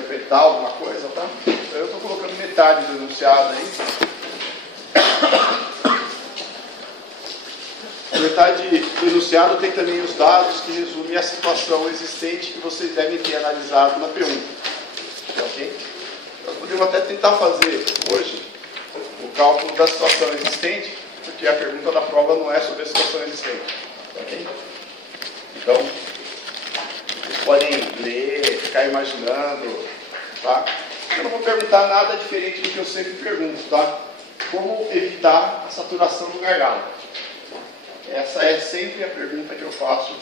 interpretar alguma coisa, tá? Eu estou colocando metade do enunciado aí. Metade do enunciado tem também os dados que resumem a situação existente que vocês devem ter analisado na pergunta. Ok? Nós podemos até tentar fazer hoje o cálculo da situação existente, porque a pergunta da prova não é sobre a situação existente. Ok? Então, vocês podem ler, ficar imaginando, tá? Eu não vou perguntar nada diferente do que eu sempre pergunto, tá? Como evitar a saturação do gargalo? Essa é sempre a pergunta que eu faço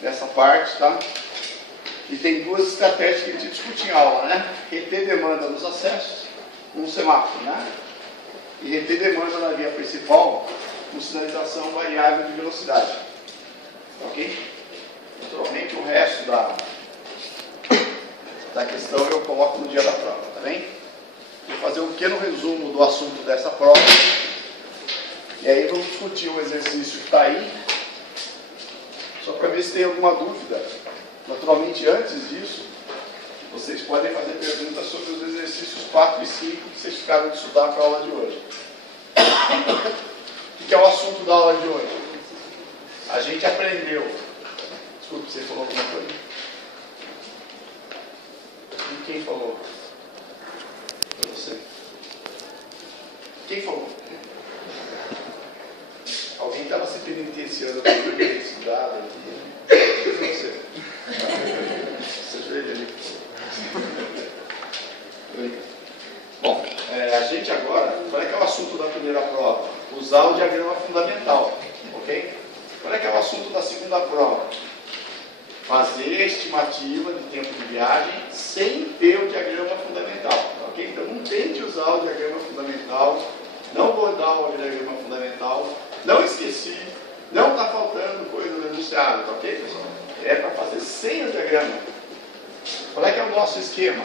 nessa parte, tá? E tem duas estratégias que a gente discute em aula, né? Reter demanda nos acessos, um semáforo, né? E reter demanda na via principal, com sinalização variável de velocidade. Ok? Naturalmente, o resto da questão eu coloco no dia da prova, tá bem? Vou fazer um pequeno resumo do assunto dessa prova. E aí vamos discutir o exercício que está aí, só para ver se tem alguma dúvida. Naturalmente, antes disso, vocês podem fazer perguntas sobre os exercícios 4 e 5 que vocês ficaram de estudar para a aula de hoje. O que é o assunto da aula de hoje? A gente aprendeu. Desculpe, você falou alguma coisa? E quem falou? Foi você. Quem falou? Alguém estava se penitenciando para ter estudado aqui. Foi você. Você veio ali. Bom, a gente agora, qual é que é o assunto da primeira prova? Usar o diagrama fundamental, ok? Qual é que é o assunto da segunda prova? Fazer a estimativa de tempo de viagem sem ter o diagrama fundamental, ok? Então não tente usar o diagrama fundamental, não vou dar o diagrama fundamental, não esqueci, não está faltando coisa no enunciado, tá ok, pessoal? É para fazer sem o diagrama. Qual é que é o nosso esquema?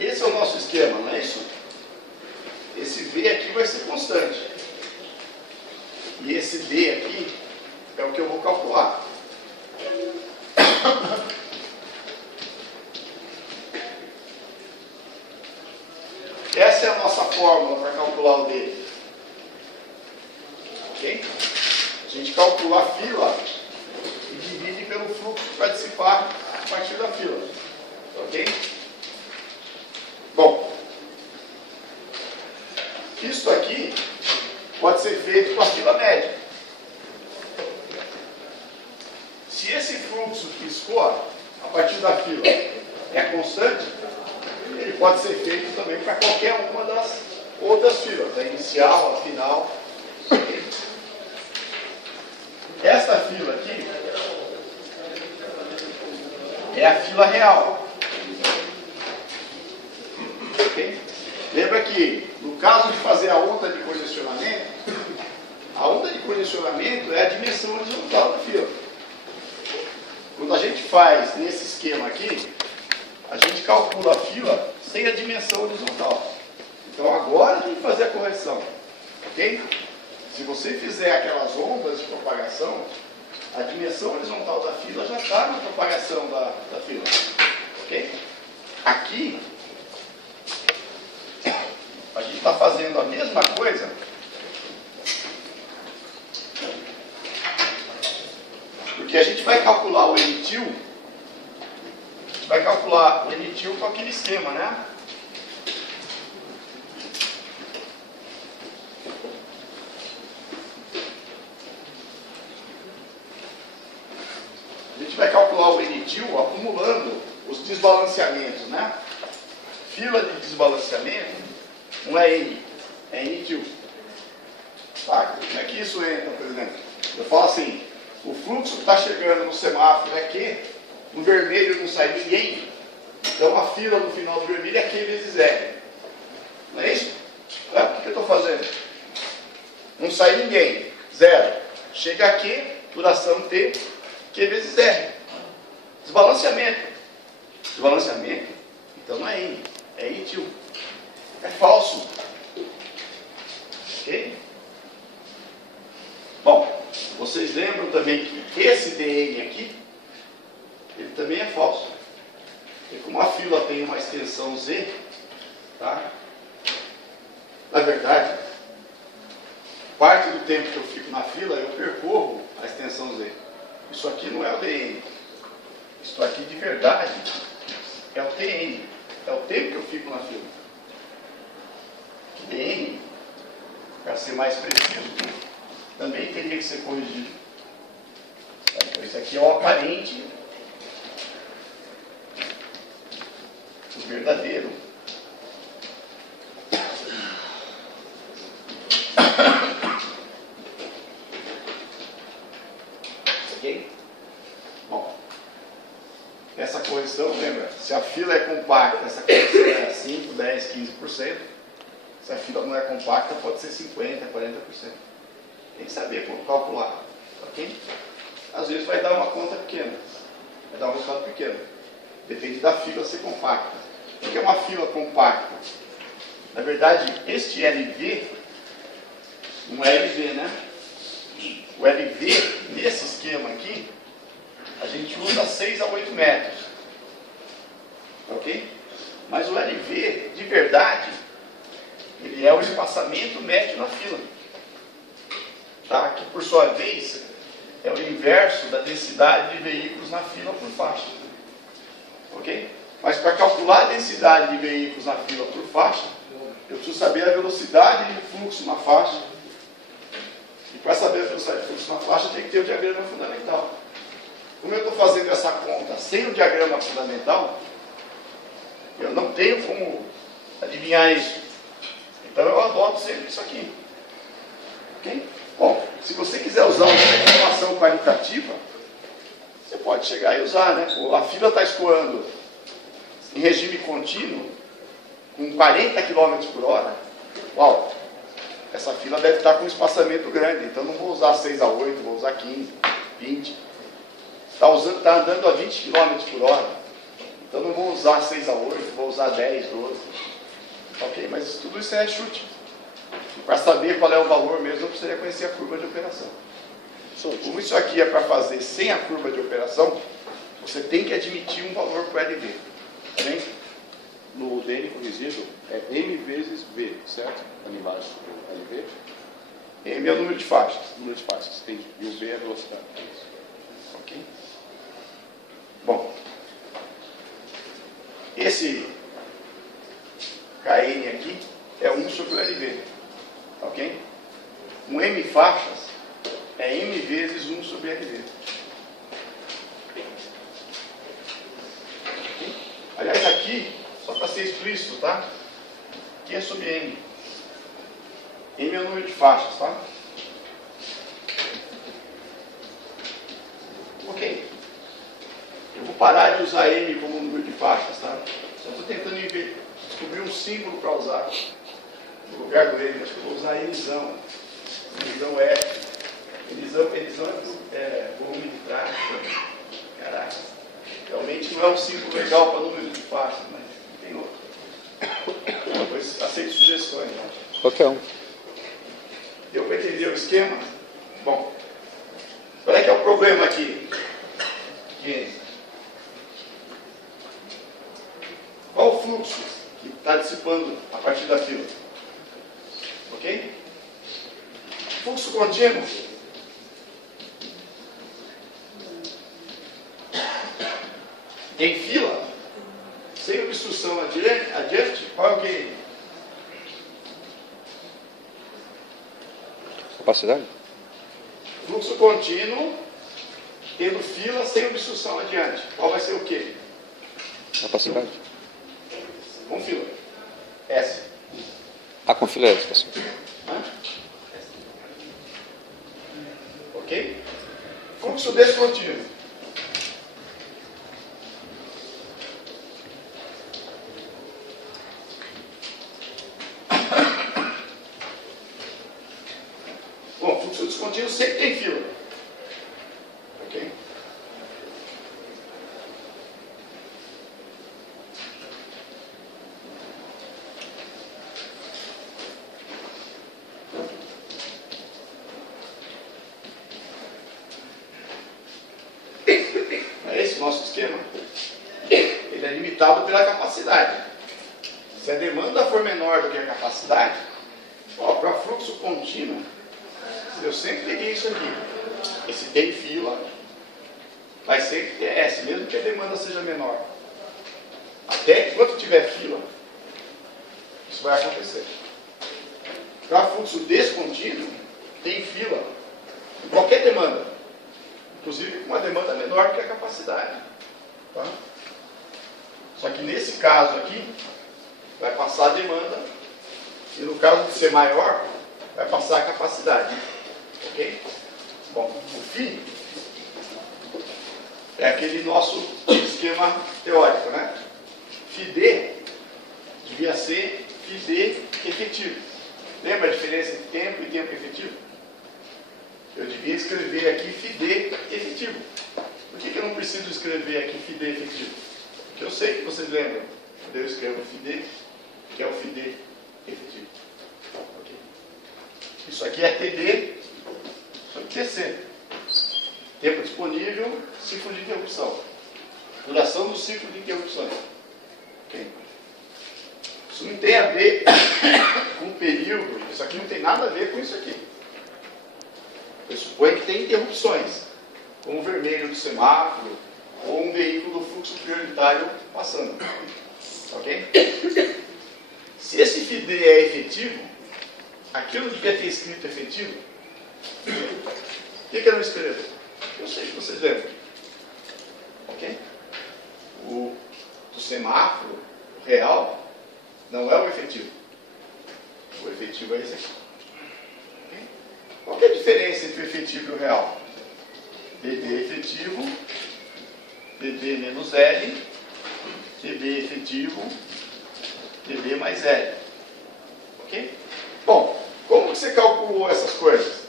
Esse é o nosso esquema, não é isso? Esse V aqui vai ser constante. E esse D aqui é o que eu vou calcular. Essa é a nossa fórmula para calcular o D. Ok? A gente calcula a fila e divide pelo fluxo que vai dissipar a partir da fila. Ok? Bom, isso aqui pode ser feito com a fila média. Se esse fluxo que escoa a partir da fila é constante, ele pode ser feito também para qualquer uma das outras filas, a inicial, a final. Esta fila aqui é a fila real. Okay? Lembra que, no caso de fazer a onda de congestionamento, a onda de congestionamento é a dimensão horizontal da fila. Quando a gente faz nesse esquema aqui, a gente calcula a fila sem a dimensão horizontal. Então agora tem que fazer a correção. Ok? Se você fizer aquelas ondas de propagação, a dimensão horizontal da fila já está na propagação da fila. Ok? Aqui, a gente está fazendo a mesma coisa, porque a gente vai calcular o NTIL, com aquele esquema, né? A gente vai calcular o NTIL acumulando os desbalanceamentos, né? Fila de desbalanceamento não é N, é NTIL. Tá? Como é que isso entra, por exemplo? Eu falo assim, o fluxo que está chegando no semáforo é Q, no vermelho não sai ninguém, então a fila no final do vermelho é Q vezes R. Não é isso? O que eu estou fazendo? Não sai ninguém, zero. Chega Q, duração T, Q vezes R. Desbalanceamento. Desbalanceamento, então não é N, é NTIL. É falso. Ok? Bom, vocês lembram também que esse dN aqui também é falso. Porque como a fila tem uma extensão Z, tá? Na verdade, parte do tempo que eu fico na fila, eu percorro a extensão Z. Isso aqui não é o DN. Isso aqui de verdade é o TN. É o tempo que eu fico na fila. DN, para ser mais preciso, também teria que ser corrigido. Então, isso aqui é o aparente, o verdadeiro. Ok? Bom, essa correção, lembra, se a fila é compacta, essa correção é 5, 10, 15%. Se a fila não é compacta, pode ser 50%, 40%. Tem que saber como calcular. Ok? Às vezes vai dar uma conta pequena. Vai dar um resultado pequeno. Depende da fila ser compacta. O que é uma fila compacta? Na verdade, este LV não é LV, né? O LV, nesse esquema aqui, a gente usa 6 a 8 metros. Ok? Mas o LV, de verdade, ele é o espaçamento médio na fila. Tá? Que, por sua vez, é o inverso da densidade de veículos na fila por faixa. Ok? Mas para calcular a densidade de veículos na fila por faixa, eu preciso saber a velocidade de fluxo na faixa. E para saber a velocidade de fluxo na faixa, tem que ter o diagrama fundamental. Como eu estou fazendo essa conta sem o diagrama fundamental, eu não tenho como adivinhar isso. Então eu adoto sempre isso aqui. Ok? Bom, se você quiser usar uma informação qualitativa, você pode chegar e usar, né? A fila está escoando em regime contínuo, com 40 km por hora. Uau! Essa fila deve estar com um espaçamento grande, então não vou usar 6 a 8, vou usar 15, 20. Está andando a 20 km por hora, então não vou usar 6 a 8, vou usar 10, 12. Ok? Mas tudo isso é chute. Para saber qual é o valor mesmo, eu precisaria conhecer a curva de operação. Como isso aqui é para fazer sem a curva de operação, você tem que admitir um valor para o LV. Tá bem? No DN corrigido é M vezes V, certo? Ali embaixo, o LV. M é o número de faixas. Número de faixas, entendi. E o V é a velocidade. Ok? Bom, esse KN aqui é 1 sobre o LV. Ok? Um M faixas é M vezes 1 sobre LV. Okay? Aliás, aqui, só para ser explícito, tá? Aqui é sobre M. M é o número de faixas, tá? Ok. Eu vou parar de usar M como número de faixas, tá? Só estou tentando descobrir um símbolo para usar no lugar do M. Acho que eu vou usar Nzão. Nzão F. Nzão é volume de tráfego. Caraca. Realmente não é um símbolo legal para número de faixas, mas tem outro. Depois aceito sugestões. Né? Qualquer um. Deu para entender o esquema? Bom, qual é que é o problema aqui? Qual o fluxo que está dissipando a partir da fila? Ok? Fluxo contínuo. Em fila, sem obstrução adiante, qual é o gain? Capacidade? Fluxo contínuo, tendo fila sem obstrução adiante. Qual vai ser o quê? Capacidade. Com fila. S. Com fila é essa. Hã? Ok? Fluxo descontínuo. Bom, fluxo descontínuo sempre tem fila. Ok? É esse o nosso esquema? limitado pela capacidade. Se a demanda for menor do que a capacidade, para fluxo contínuo, eu sempre peguei isso aqui. Esse tem fila, vai sempre ter S, mesmo que a demanda seja menor. Até enquanto tiver fila, isso vai acontecer. Para fluxo descontínuo, tem fila em qualquer demanda, inclusive com uma demanda menor que a capacidade. Tá? Só que nesse caso aqui, vai passar a demanda, e no caso de ser maior, vai passar a capacidade. Ok? Bom, o φ é aquele nosso esquema teórico, né? φd devia ser φd efetivo. Lembra a diferença entre tempo e tempo efetivo? Eu devia escrever aqui φd efetivo. Por que eu não preciso escrever aqui φd efetivo? Porque eu sei que vocês lembram. Quando eu escrevo φd, que é o φd efetivo. Okay. Isso aqui é TD sobre TC. Tempo disponível, ciclo de interrupção. Duração do ciclo de interrupções. Okay. Isso não tem a ver com período. Isso aqui não tem nada a ver com isso aqui. Eu suponho que tem interrupções, como o vermelho do semáforo, ou um veículo do fluxo prioritário passando. Ok? Se esse φd é efetivo, aquilo devia ter escrito efetivo. Por que eu não escrevo? Eu sei que vocês lembram. Ok? O do semáforo, o real, não é o efetivo. O efetivo é esse aqui. Okay? Qual que é a diferença entre o efetivo e o real? TD efetivo, TD menos L, TB efetivo, TB mais L. Ok? Bom, como que você calculou essas coisas?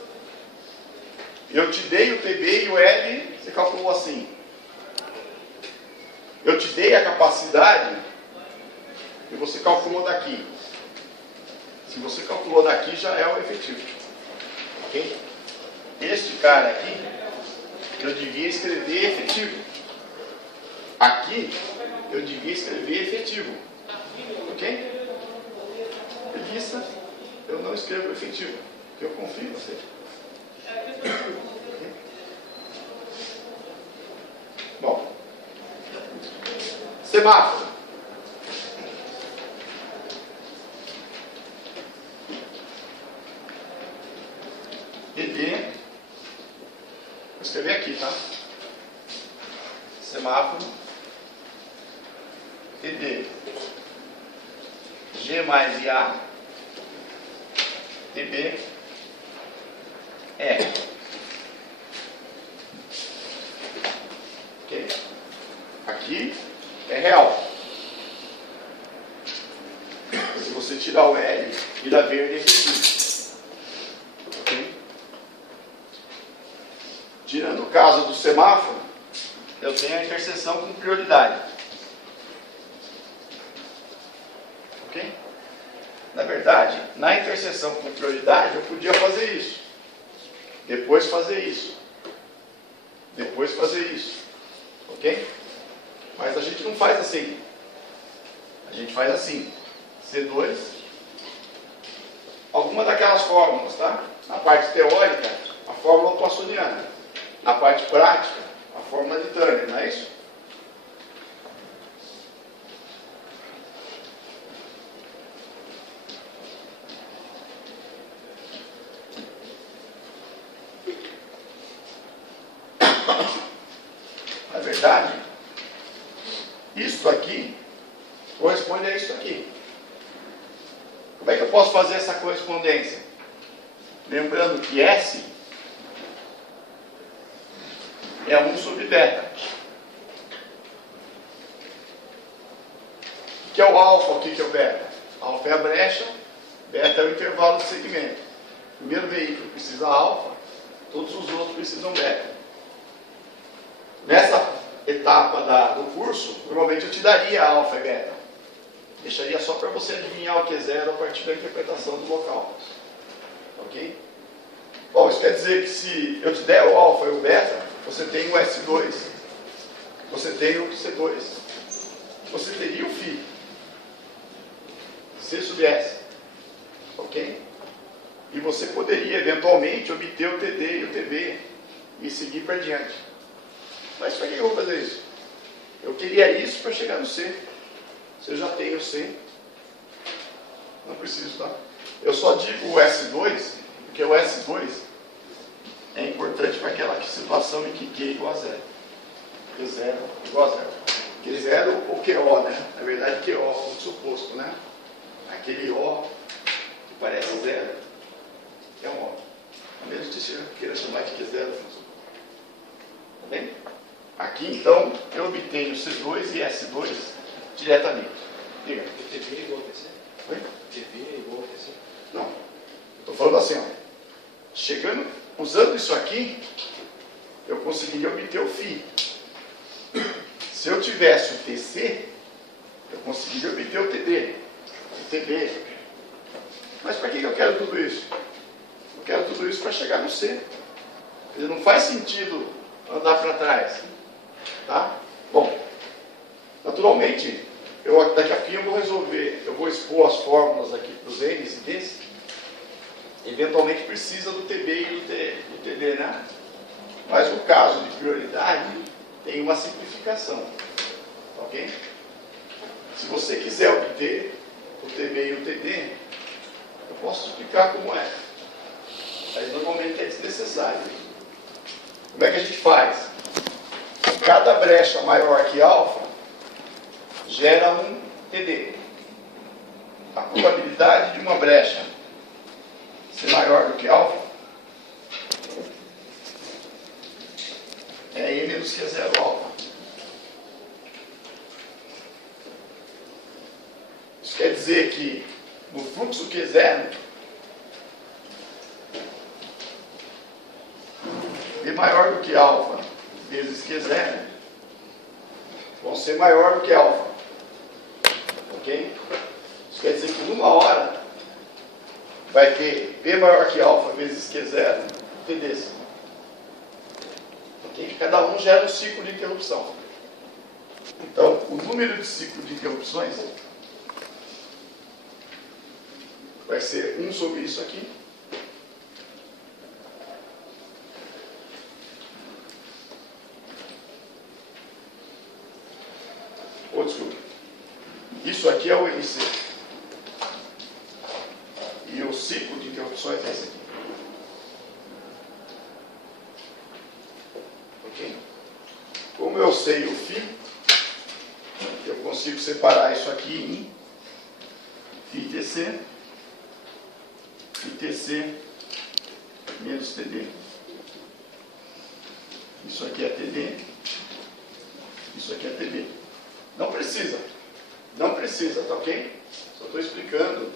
Eu te dei o TB e o L, você calculou assim. Eu te dei a capacidade e você calculou daqui. Se você calculou daqui, já é o efetivo. Ok? Este cara aqui, eu devia escrever efetivo. Aqui, eu devia escrever efetivo. Ok? Preguiça, eu não escrevo efetivo. Porque eu confio em você. Okay? Bom. Semáforo. TD. Vou escrever aqui, tá? Semáforo. TD. G mais IA. TB. E. Ok? Aqui é real. Se você tirar o L, vira verde e efetivo. Ok? Tirando o caso do semáforo, eu tenho a interseção com prioridade. Ok? Na verdade, na interseção com prioridade, eu podia fazer isso. Depois fazer isso. Depois fazer isso. Ok? Mas a gente não faz assim. A gente faz assim. C2. Alguma daquelas fórmulas, tá? Na parte teórica, a fórmula poissoniana. Na parte prática, a fórmula de Turner, não é isso? Na verdade, isso aqui corresponde a isso aqui. Como é que eu posso fazer essa correspondência? Lembrando que S é 1 sobre beta. O que é o alfa? O que é o beta? Alfa é a brecha, beta é o intervalo de segmento. O primeiro veículo precisa alfa, todos os outros precisam beta. Nessa etapa do curso, normalmente eu te daria alfa e beta. Deixaria só para você adivinhar o que é zero a partir da interpretação do local. Ok? Bom, isso quer dizer que se eu te der o alfa e o beta, você tem o S2, você tem o C2. você teria o φ. C sub S. Ok? E você poderia, eventualmente, obter o TD e o TB e seguir para diante. Mas para que eu vou fazer isso? Eu queria isso para chegar no C. Se eu já tenho o C, não preciso, tá? Eu só digo o S2, porque o S2 é importante para aquela situação em que Q é igual a zero. Q zero igual a zero. Q zero ou QO, né? Na verdade, QO é o suposto, né? Aquele O que parece zero é um O. A menos que você queira chamar de Q zero. Tá bem? Aqui, então, eu obtenho C2 e S2 diretamente. Diga. TB é igual a TC? Oi? TB é igual a TC? Não. Estou falando assim, ó. Chegando, usando isso aqui, eu conseguiria obter o φ. Se eu tivesse o TC, eu conseguiria obter o TD, o TB. Mas para que eu quero tudo isso? Eu quero tudo isso para chegar no C. Quer dizer, não faz sentido andar para trás. Tá? Bom, naturalmente, daqui a pouquinho eu vou resolver, eu vou expor as fórmulas aqui para os N's e D's. Eventualmente precisa do TB e do TD, né? Mas no caso de prioridade, tem uma simplificação. Ok? Se você quiser obter o TB e o TD, eu posso explicar como é. Mas normalmente é desnecessário. Como é que a gente faz? Cada brecha maior que alfa gera um TD. A probabilidade de uma brecha ser maior do que alfa é E menos Q0 alfa. Isso quer dizer que no fluxo Q0, E maior do que alfa vezes Q0 vão ser maior do que alfa. Ok? Isso quer dizer que numa hora vai ter P maior que alfa vezes Q0 TDs. Ok? Cada um gera um ciclo de interrupção. Então, o número de ciclos de interrupções vai ser 1 sobre isso aqui. Desculpa. Isso aqui é o NC. E o ciclo de interrupções é esse aqui. Ok? Como eu sei o φ, eu consigo separar isso aqui em φTC, φTC menos TD. Isso aqui é TD, isso aqui é TB. Não precisa, tá ok? Só estou explicando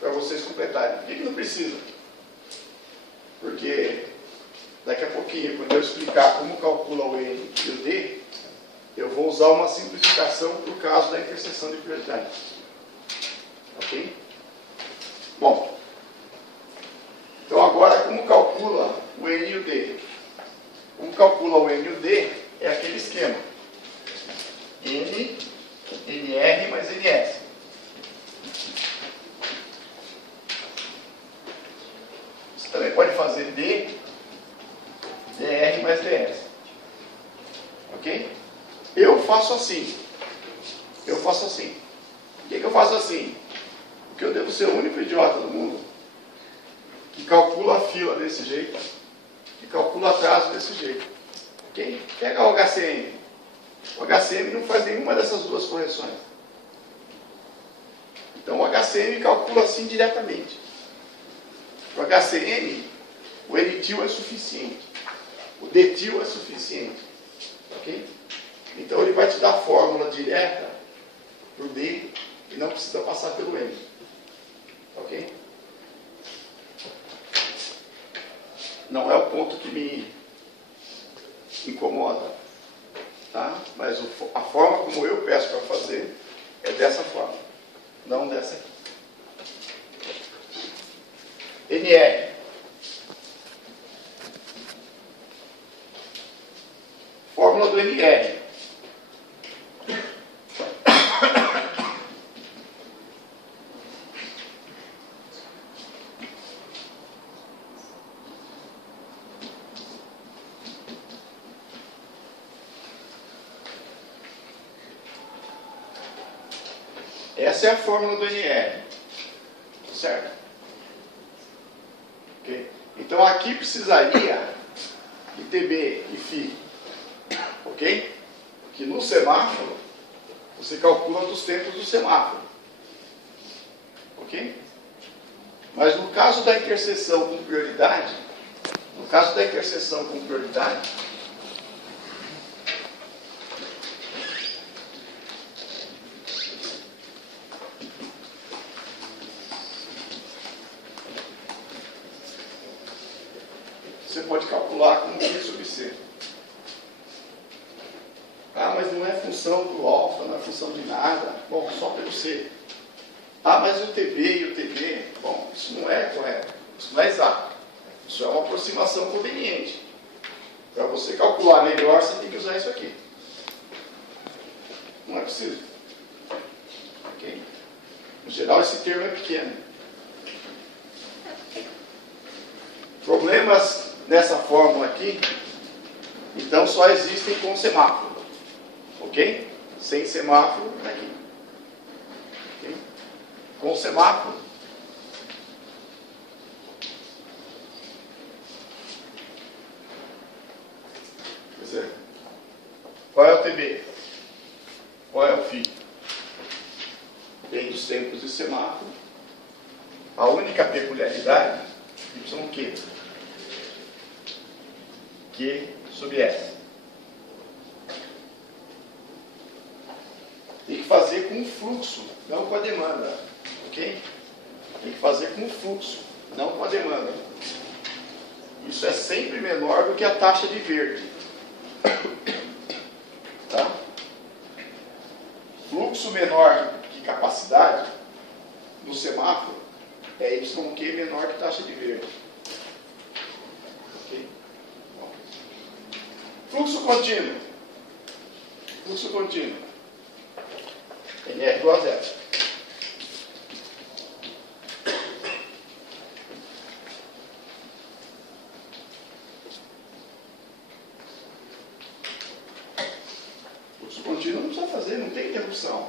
para vocês completarem. Por que não precisa? Porque daqui a pouquinho, quando eu explicar como calcula o N e o D, eu vou usar uma simplificação por causa da interseção de prioridade. Ok? Bom, então agora como calcula o N e o D? Como calcula o N e o D é aquele esquema. N, NR mais NS. Você também pode fazer D, DR mais DS. Ok? Eu faço assim. Por que eu faço assim? Porque eu devo ser o único idiota do mundo que calcula a fila desse jeito, que calcula atraso desse jeito. Ok? Pega o HCM. O HCM não faz nenhuma dessas duas correções. Então o HCM calcula assim diretamente. O HCM, o N-til é suficiente. O D-til é suficiente. Ok? Então ele vai te dar a fórmula direta para o D e não precisa passar pelo N. Ok? Não é o ponto que me incomoda. Tá? Mas a forma como eu peço para fazer é dessa forma, não dessa aqui. NR. Fórmula do NR. Essa é a fórmula do NR. Certo? Ok? Então aqui precisaria de TB e φ. Ok? Que no semáforo, você calcula dos tempos do semáforo. Ok? Mas no caso da interseção com prioridade, você pode calcular como Q sobre C. Ah, mas não é função do alfa, não é função de nada. Bom, só pelo C. Ah, mas o TB e o TB, bom, isso não é correto, isso não é exato. Isso é uma aproximação conveniente. Para você calcular melhor, você tem que usar isso aqui. Não é preciso. Ok? No geral, esse termo é pequeno. Problemas nessa fórmula aqui, então só existem com semáforo. Ok? Sem semáforo, aqui. Ok? Com semáforo. Quer dizer, qual é o TB? Qual é o φ? Vem dos tempos de semáforo. A única peculiaridade, YQ. Q sobre S. Tem que fazer com o fluxo, não com a demanda. Ok? Tem que fazer com o fluxo, não com a demanda. Isso é sempre menor do que a taxa de verde. Tá? Fluxo menor que capacidade no semáforo é YQ menor que taxa de verde. Ok? Bom. Fluxo contínuo. Fluxo contínuo. NR igual a zero. Fluxo contínuo não precisa fazer, não tem interrupção.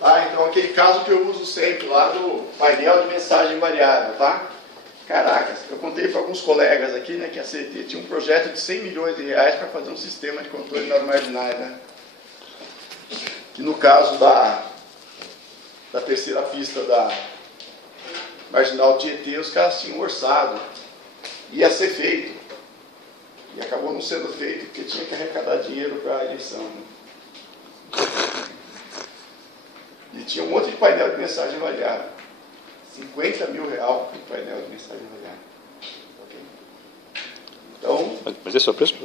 Tá? Então, aquele caso que eu uso sempre lá do painel de mensagem variável, tá? Caracas, eu contei para alguns colegas aqui, né, que a CET tinha um projeto de 100 milhões de reais para fazer um sistema de controle das marginais, né? Que no caso da terceira pista da marginal Tietê, os caras tinham orçado. Ia ser feito. E acabou não sendo feito porque tinha que arrecadar dinheiro para a eleição. Né? E tinha um monte de painel de mensagem variável. 50 mil reais por painel de mensagem variável. Okay? Então... Mas esse é o preço?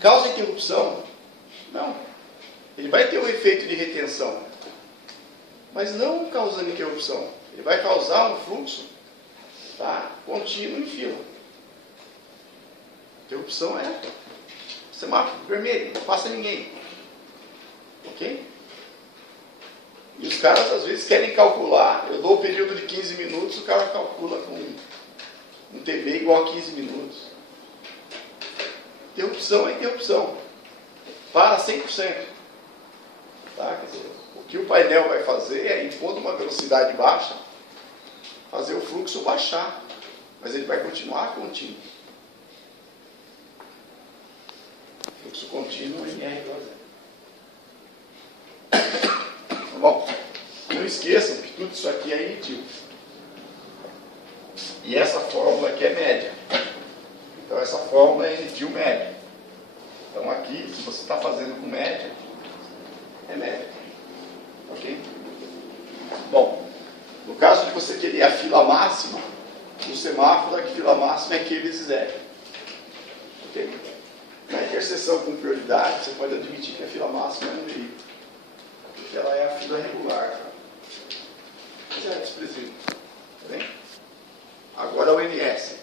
Causa interrupção? Não. Ele vai ter um efeito de retenção. Mas não causando interrupção. Ele vai causar um fluxo, tá, contínuo em fila. Interrupção é semáforo vermelho, não passa ninguém. Ok? E os caras às vezes querem calcular. Eu dou o período de 15 minutos, o cara calcula com um TB igual a 15 minutos. Interrupção é interrupção. Para 100%. Tá? Quer dizer, o que o painel vai fazer é, impondo uma velocidade baixa, fazer o fluxo baixar. Mas ele vai continuar contínuo. Fluxo contínuo NR igual a zero. Bom, não esqueçam que tudo isso aqui é emitiu. E essa fórmula aqui é média. Então essa fórmula é emitiu média. Então aqui, se você está fazendo com média, é média. Ok? Bom, no caso de você querer a fila máxima, no semáforo, a fila máxima é Q vezes R. Ok? Na interseção com prioridade, você pode admitir que a fila máxima é 1,5. Porque ela é a fila regular. Mas é desprezível. Tá bem? Agora o NS.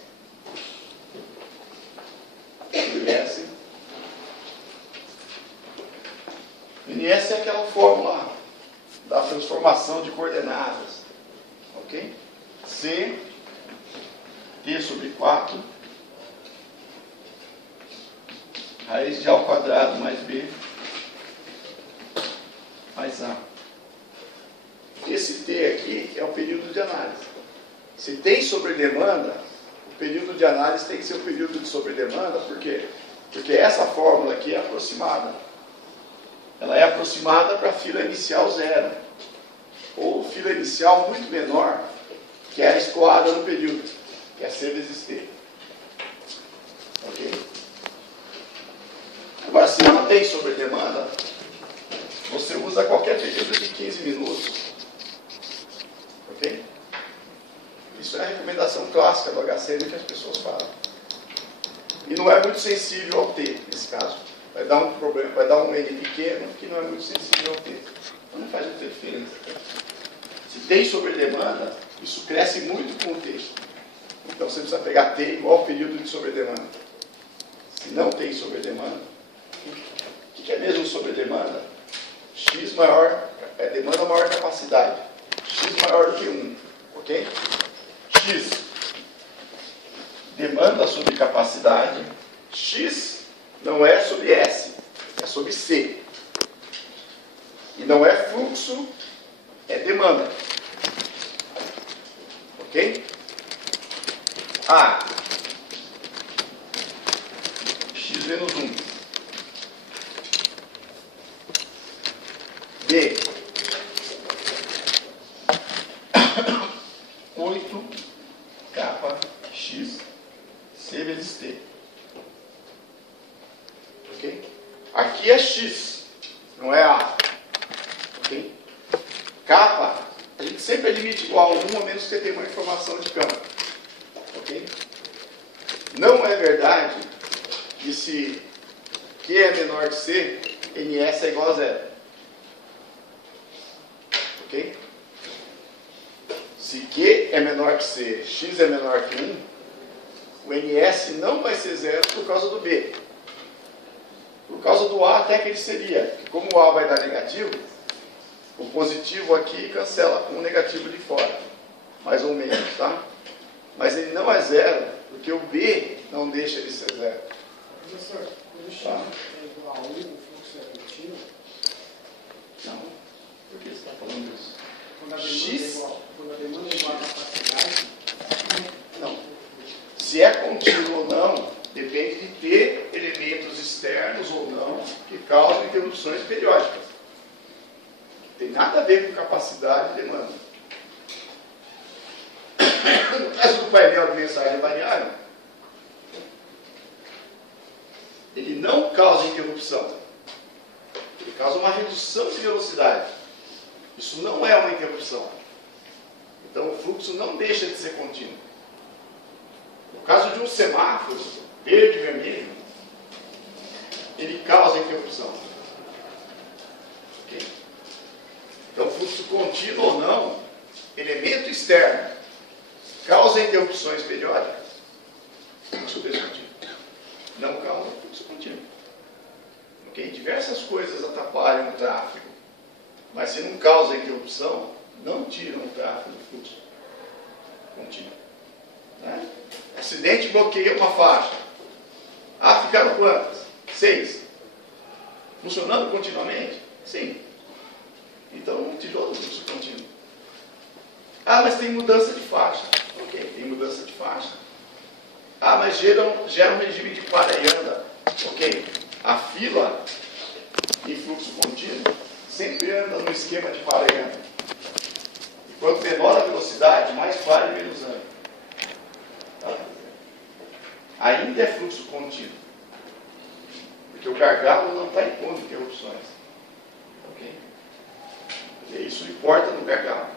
NS é aquela fórmula da transformação de coordenadas. Ok? C, T sobre 4, raiz de A ao quadrado mais B, mais A. esse T aqui é o período de análise. Se tem sobredemanda, o período de análise tem que ser o período de sobredemanda, por quê? Porque essa fórmula aqui é aproximada. Ela é aproximada para a fila inicial zero, ou fila inicial muito menor, que é a escoada no período, que é C vezes T. Ok? Agora, se não tem sobredemanda, você usa qualquer período de 15 minutos. Ok? Isso é a recomendação clássica do HCM que as pessoas falam. E não é muito sensível ao T, nesse caso. Vai dar um problema, vai dar um N pequeno que não é muito sensível ao T. Então não faz muita diferença. Se tem sobredemanda, isso cresce muito com o T. Então você precisa pegar T igual ao período de sobredemanda. Se não tem sobredemanda, o que é mesmo sobredemanda? X maior, demanda maior capacidade. X maior do que 1. Ok? X, demanda sobre capacidade. X não é sobre S, é sobre C. E não é fluxo, é demanda. Ok? A, X menos 1. B, 8 kappa X C vezes T. Ok? Aqui é X, não é A. Ok? Kappa, a gente sempre é limite igual a 1, a menos que você tenha uma informação de campo. Ok? Não é verdade que se Q é menor que C, NS é igual a 0. Ok? Se Q é menor que C, X é menor que 1, o NS não vai ser 0 por causa do B. Por causa do A até que ele seria. Como o A vai dar negativo, o positivo aqui cancela com o negativo de fora. Mais ou menos, tá? Mas ele não é 0, porque o B não deixa ele ser 0. Professor, quando o X é igual a 1, o fluxo é contínuo? Não. Por que você está falando isso? Quando a demanda X? é igual, quando a demanda é igual à capacidade? Não. Se é contínuo ou não, depende de ter elementos externos ou não que causam interrupções periódicas. Não tem nada a ver com capacidade e demanda. No caso do painel de mensagem variável, ele não causa interrupção. Ele causa uma redução de velocidade. Isso não é uma interrupção. Então o fluxo não deixa de ser contínuo. No caso de um semáforo, verde e vermelho, ele causa interrupção. Okay? Então fluxo contínuo ou não, elemento externo, causa interrupções periódicas, fluxo descontínuo. Não causa fluxo contínuo. Okay? Diversas coisas atrapalham o tráfego, mas se não causa interrupção, não tiram o tráfego do fluxo contínuo. Né? Acidente bloqueia uma faixa. Ah, ficaram quantas? 6. Funcionando continuamente? Sim. Então não tirou do fluxo contínuo. Ah, mas tem mudança de faixa. Ok, tem mudança de faixa. Ah, mas gera um regime de para e anda. Ok. A fila em fluxo contínuo sempre anda no esquema de para e anda. E quanto menor a velocidade, mais para e menos anda. Tá? Ainda é fluxo contínuo. Porque o gargalo não está impondo interrupções. Ok? E isso importa no gargalo.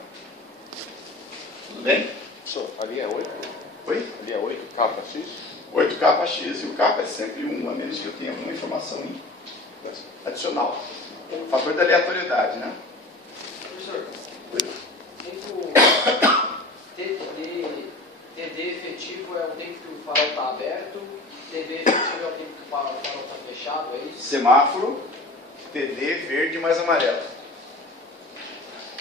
Tudo bem? Ali é 8? Oi? Ali é 8 kappa X? 8 kappa X e o kappa é sempre 1, a menos que eu tenha alguma informação adicional. O fator da aleatoriedade, né? Professor, TD efetivo é o tempo que o farol está aberto, TD efetivo é o tempo que o farol está fechado, é isso? Semáforo, TD verde mais amarelo.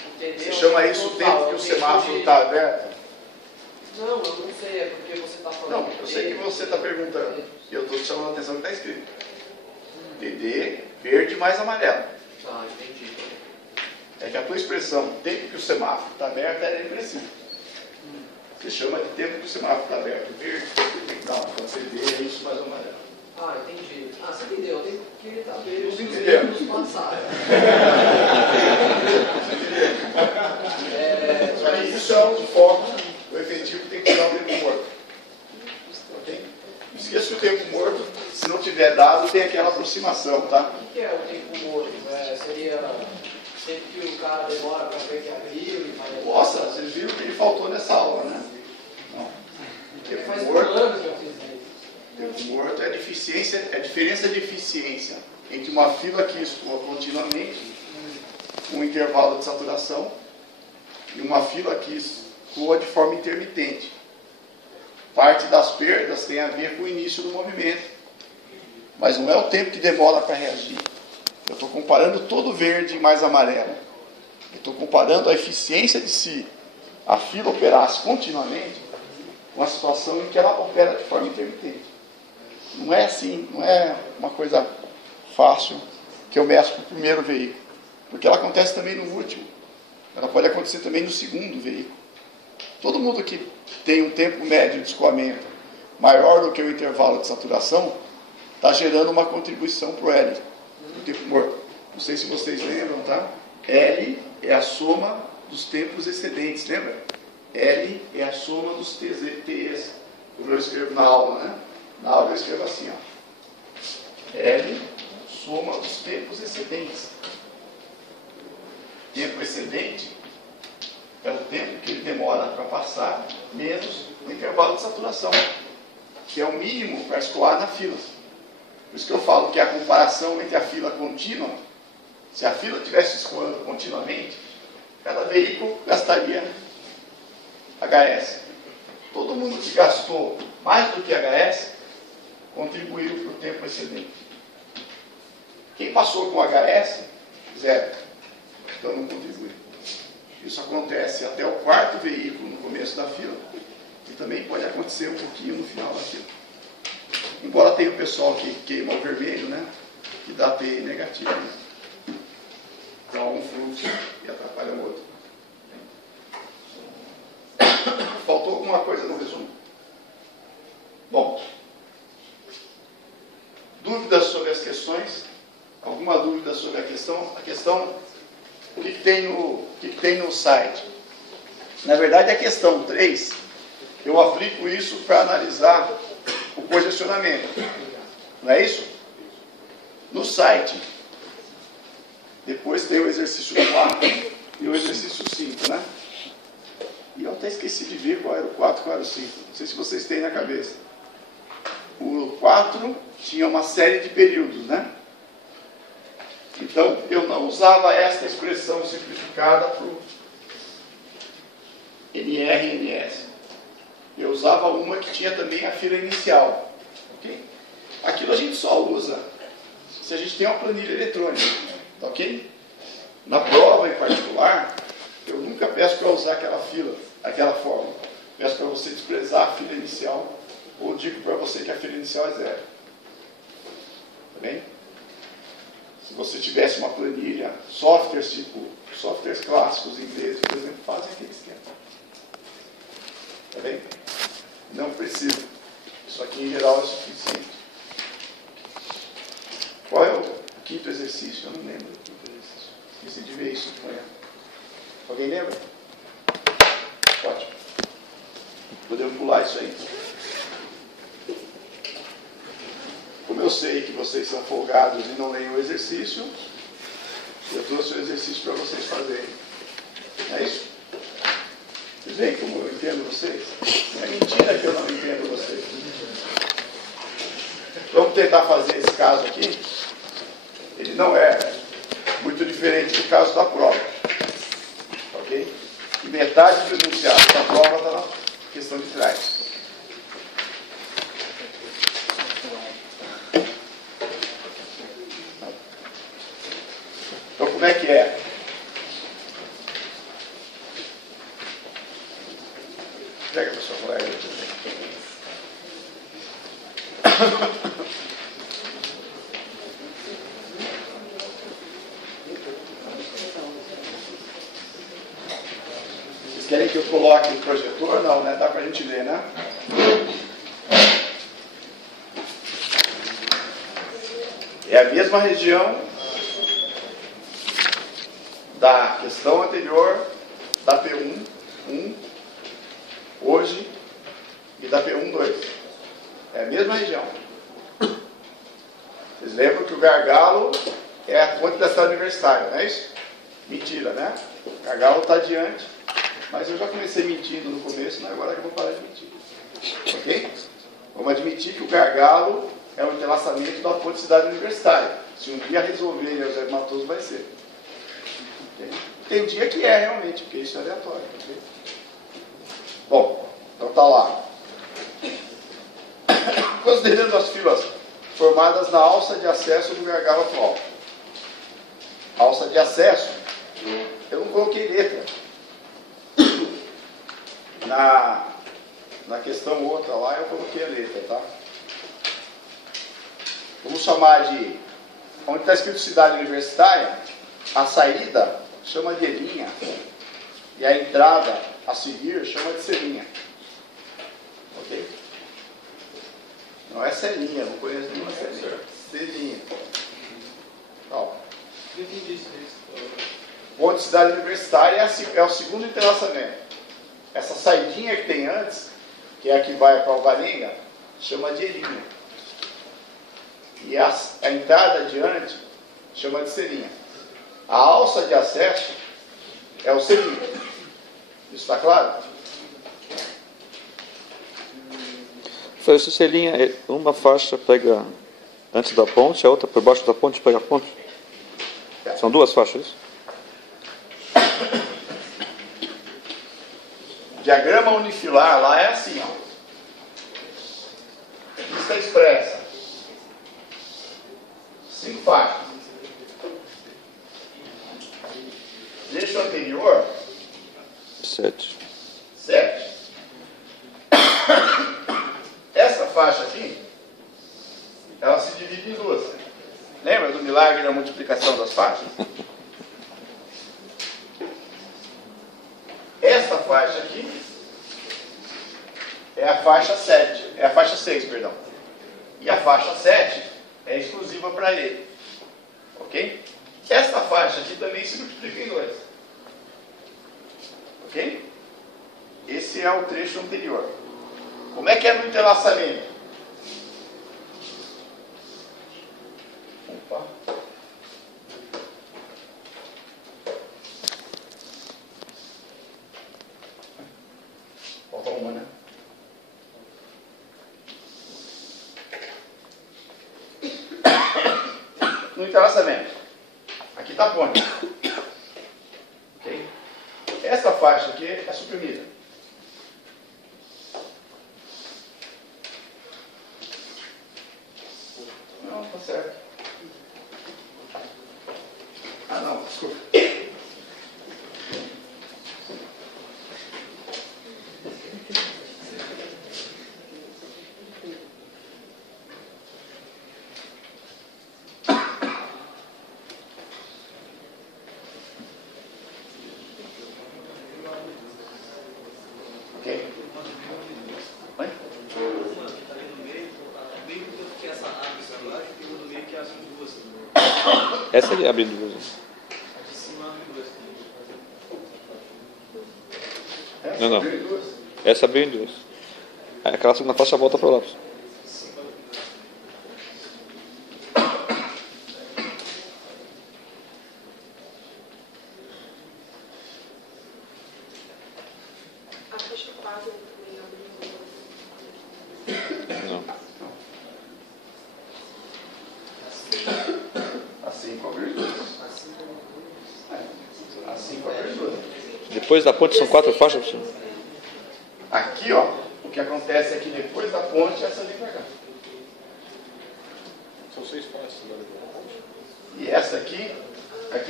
O TD Você é o chama isso o total, tempo que é o tempo semáforo de- está aberto? Não, eu não sei, é porque você está falando. Não, eu sei que você está perguntando. E eu estou te chamando a atenção que está escrito. TD verde mais amarelo. Ah, entendi. é que a tua expressão, tempo que o semáforo está aberto, é impreciso. Você chama de tempo que o semáforo está aberto. Verde, não, quando você vê, é isso mais amarelo. Ah, entendi. Ah, você entendeu. Tem que ele tá verde Não nos entendeu. minutos passados. Isso é o foco, o efetivo tem que tirar o tempo morto. Ok? Não esqueça que o tempo morto, se não tiver dado, tem aquela aproximação, tá? O que é o tempo morto? Seria tempo que o cara demora para ver que abriu e vai... Nossa, vocês viram que ele faltou nessa aula, né? Não. Tempo Faz morto, anos que eu fiz isso. tempo morto é a diferença de eficiência entre uma fila que escoa continuamente, um intervalo de saturação, e uma fila que escoa de forma intermitente. Parte das perdas tem a ver com o início do movimento, mas não é o tempo que demora para reagir. Eu estou comparando todo verde mais amarelo. Eu estou comparando a eficiência de se a fila operasse continuamente com a situação em que ela opera de forma intermitente. Não é assim, não é uma coisa fácil que eu meço para o primeiro veículo, porque ela acontece também no último. Ela pode acontecer também no segundo veículo. Todo mundo que tem um tempo médio de escoamento maior do que o intervalo de saturação está gerando uma contribuição para o L, o tempo morto. Não sei se vocês lembram, tá? L é a soma dos tempos excedentes, lembra? L é a soma dos TS. Como eu escrevo na aula, né? Na aula eu escrevo assim, ó. L, soma dos tempos excedentes. Tempo excedente é o tempo que ele demora para passar, menos o intervalo de saturação, que é o mínimo para escoar na fila. Por isso que eu falo que a comparação entre a fila contínua, se a fila estivesse escoando continuamente, cada veículo gastaria HS. Todo mundo que gastou mais do que HS contribuiu para o tempo excedente. Quem passou com HS, zero. Então não contribui. Isso acontece até o quarto veículo no começo da fila e também pode acontecer um pouquinho no final da fila. Embora tenha o pessoal que queima o vermelho, né? Que dá TI negativo. Né? Então um fluxo e atrapalha o outro. Faltou alguma coisa no resumo? Bom, dúvidas sobre as questões? Alguma dúvida sobre a questão? O que tem no site? Na verdade, a questão 3, eu aplico isso para analisar o congestionamento. Não é isso? No site, depois tem o exercício 4 e o exercício 5, né? E eu até esqueci de ver qual era o 4 e qual era o 5. Não sei se vocês têm na cabeça. O 4 tinha uma série de períodos, né? Então, eu não usava esta expressão simplificada para o NR e NS. Eu usava uma que tinha também a fila inicial. Okay? Aquilo a gente só usa se a gente tem uma planilha eletrônica. Tá ok? Na prova em particular, eu nunca peço para usar aquela fila, aquela fórmula. Peço para você desprezar a fila inicial, ou digo para você que a fila inicial é zero. Tá bem? Se você tivesse uma planilha, softwares clássicos ingleses, por exemplo, fazem aquele esquema. Tá bem? Não precisa. Isso aqui em geral é suficiente. Qual é o quinto exercício? Eu não lembro do quinto exercício. Esqueci de ver isso de manhã. Alguém lembra? Ótimo. Podemos pular isso aí. Como eu sei que vocês são folgados e não leem o exercício, eu trouxe o exercício para vocês fazerem. É isso? Vocês veem como eu entendo vocês? É mentira que eu não entendo vocês. Vamos tentar fazer esse caso aqui. Ele não é muito diferente do caso da prova. Ok? E metade do enunciado da prova está na questão de trás. Então, como é que é? Pega para sua colega. querem que eu coloque o projetor? Não, né? Dá pra gente ver, né? É a mesma região da questão anterior, da P1, 1, hoje, e da P1, 2. É a mesma região. Vocês lembram que o gargalo é a fonte da cidade universitária, não é isso? Mentira, né? O gargalo está adiante, mas eu já comecei mentindo no começo, não é agora que eu vou parar de mentir. Ok? Vamos admitir que o gargalo é o entrelaçamento da fonte da cidade universitária. Se um dia resolverem Eusébio Matoso, vai ser. Okay? Tem dia que é realmente, porque isso é aleatório. Okay? Bom, então tá lá. Considerando as filas formadas na alça de acesso do gargalo atual. Alça de acesso, eu não coloquei letra. Na questão outra lá, eu coloquei a letra, tá? Vamos chamar de... Onde está escrito cidade universitária, a saída chama de linha. E a entrada a seguir chama de celinha. Ok? Não é celinha, não conheço nenhuma celinha. Celinha. Ó. Ponte cidade universitária é o segundo entrelaçamento. Essa saidinha que tem antes, que é a que vai para Alvarenga, chama de linha. E a entrada adiante chama de celinha. A alça de acesso é o celinho. Isso está claro? Essa selinha, uma faixa pega antes da ponte, a outra por baixo da ponte pega a ponte? São duas faixas? O diagrama unifilar lá é assim, ó. Lista expressa. 5 faixas. Trecho anterior. 7. Essa faixa aqui, ela se divide em duas. Lembra do milagre da multiplicação das faixas? Essa faixa aqui é a faixa 7, é a faixa 6, perdão. E a faixa 7 é exclusiva para ele. Ok? Esta faixa aqui também se multiplica em 2. Ok? Esse é o trecho anterior. Como é que é no entrelaçamento? Opa. Falta uma, né? No entrelaçamento. Aqui está a ponte. Ok? Essa faixa aqui é suprimida. Não, tá certo. Ah, não, desculpa. Ok? Oi? Essa ele abre duas. Não, não. Essa abriu em duas. Aquela segunda faixa volta para o lápis. A faixa 4 também abre em duas. Não. Assim com a virtude. Assim com a virtude. Depois da ponte são 4 faixas? Aqui, ó, o que acontece é que depois da ponte, essa vem pra cá. São 6 faixas da ponte. E essa aqui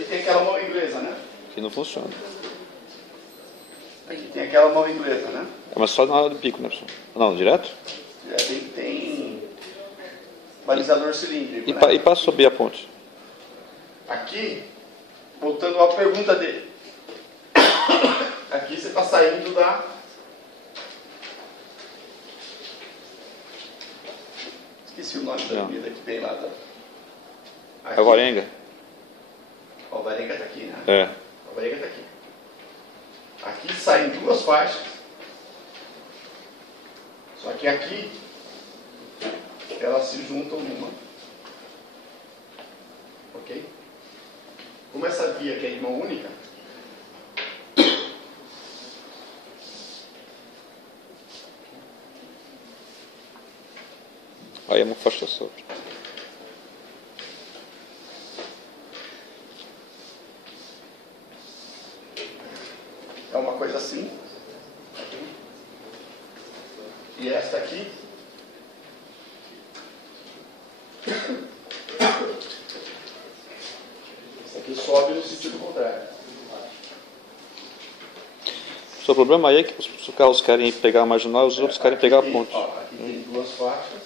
tem aquela mão inglesa, né? Que não funciona. Aqui tem aquela mão inglesa, né? É, mas só na hora do pico, né, pessoal? Não, direto? Tem balizador cilíndrico, E, né? e para subir a ponte? Aqui, voltando à pergunta dele. Aqui você está saindo da... Esqueci o nome da Não. avenida que tem lá. Tá? Aqui. Alvarenga. Ó, o Varenga está aqui, né? É. O Varenga está aqui. Aqui saem duas faixas. Só que aqui elas se juntam numa. Ok? Como essa via aqui é de mão única, Aí é uma faixa só. é uma coisa assim. E esta aqui essa aqui sobe no sentido contrário. O seu problema aí é que os carros querem pegar a marginal e os outros querem pegar a ponte. Aqui tem duas faixas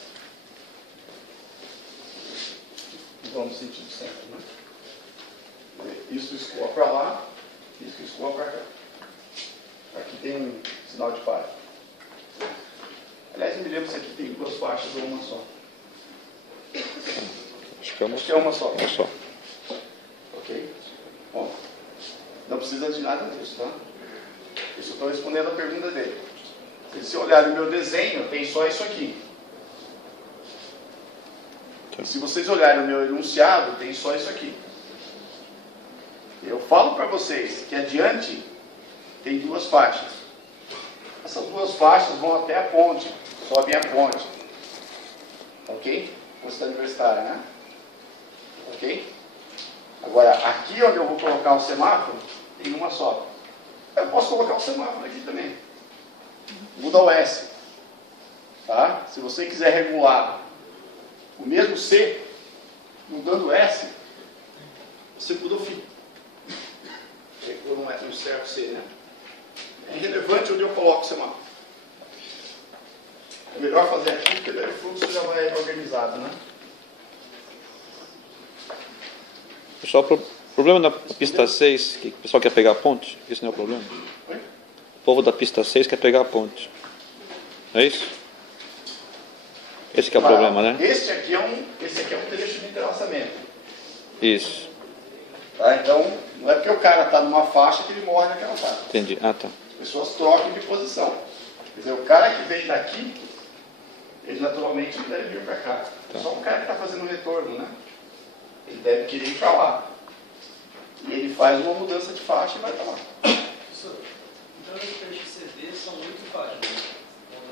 que vão no sentido certo, né? Isso escoa para lá, isso escoa para cá. Aqui tem um sinal de pare. Aliás, eu me lembro se aqui tem duas faixas ou uma só. Acho que é uma Acho que é uma só. Uma só. Ok? Bom, não precisa de nada disso, tá? Isso eu estou respondendo a pergunta dele. Se você olhar no meu desenho, tem só isso aqui. Tá. E se vocês olharem no meu enunciado, tem só isso aqui. Eu falo para vocês que adiante tem duas faixas. Essas duas faixas vão até a ponte, sobem a ponte. Ok? Custa universitária, né? Ok? Agora, aqui onde eu vou colocar o semáforo, tem uma só. Eu posso colocar o semáforo aqui também. Muda o S. Tá? Se você quiser regular o mesmo C, mudando o S, você muda o fim. Por um certo C, né? É irrelevante onde eu coloco o semáforo. É melhor fazer aqui, porque daí o fluxo já vai organizado, né? Pessoal, o problema na pista 6, que o pessoal quer pegar a ponte, esse não é o problema. Oi? O povo da pista 6 quer pegar a ponte. É isso? Esse que é o problema, né? Esse aqui é um trecho de entrelaçamento. Isso. Tá? Então, não é porque o cara está numa faixa que ele morre naquela faixa. Entendi. Ah, tá. As pessoas trocam de posição. Quer dizer, o cara que vem daqui, ele naturalmente não deve vir para cá. Tá. Só o cara que está fazendo o retorno, né? Ele deve querer ir para lá. E ele faz uma mudança de faixa e vai para lá. Professor, então os trechos CD são 8 faixas, né?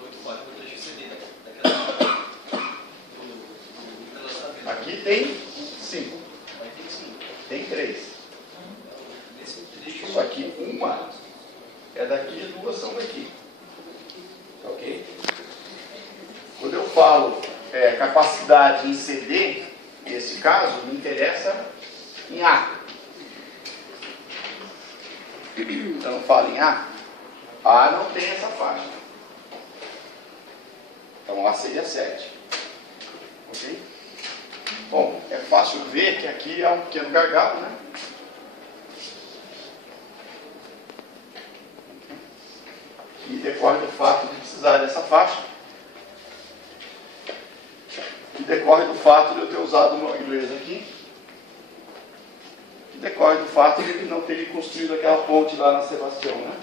8 faixas, o trecho CD daquela faixa do entrelaçamento. Aqui tem 5. Aí tem 5. Tem 3. Nesse trecho, Só que uma é daqui e duas são daqui. Ok? Quando eu falo capacidade em CD, nesse caso, me interessa em A. Então eu falo em A. A não tem essa faixa. Então A seria 7. Ok? Bom, é fácil ver que aqui é um pequeno gargalo, né? E decorre do fato de precisar dessa faixa. E decorre do fato de eu ter usado uma inglês aqui. E decorre do fato de ele não ter construído aquela ponte lá na Sebastião, né?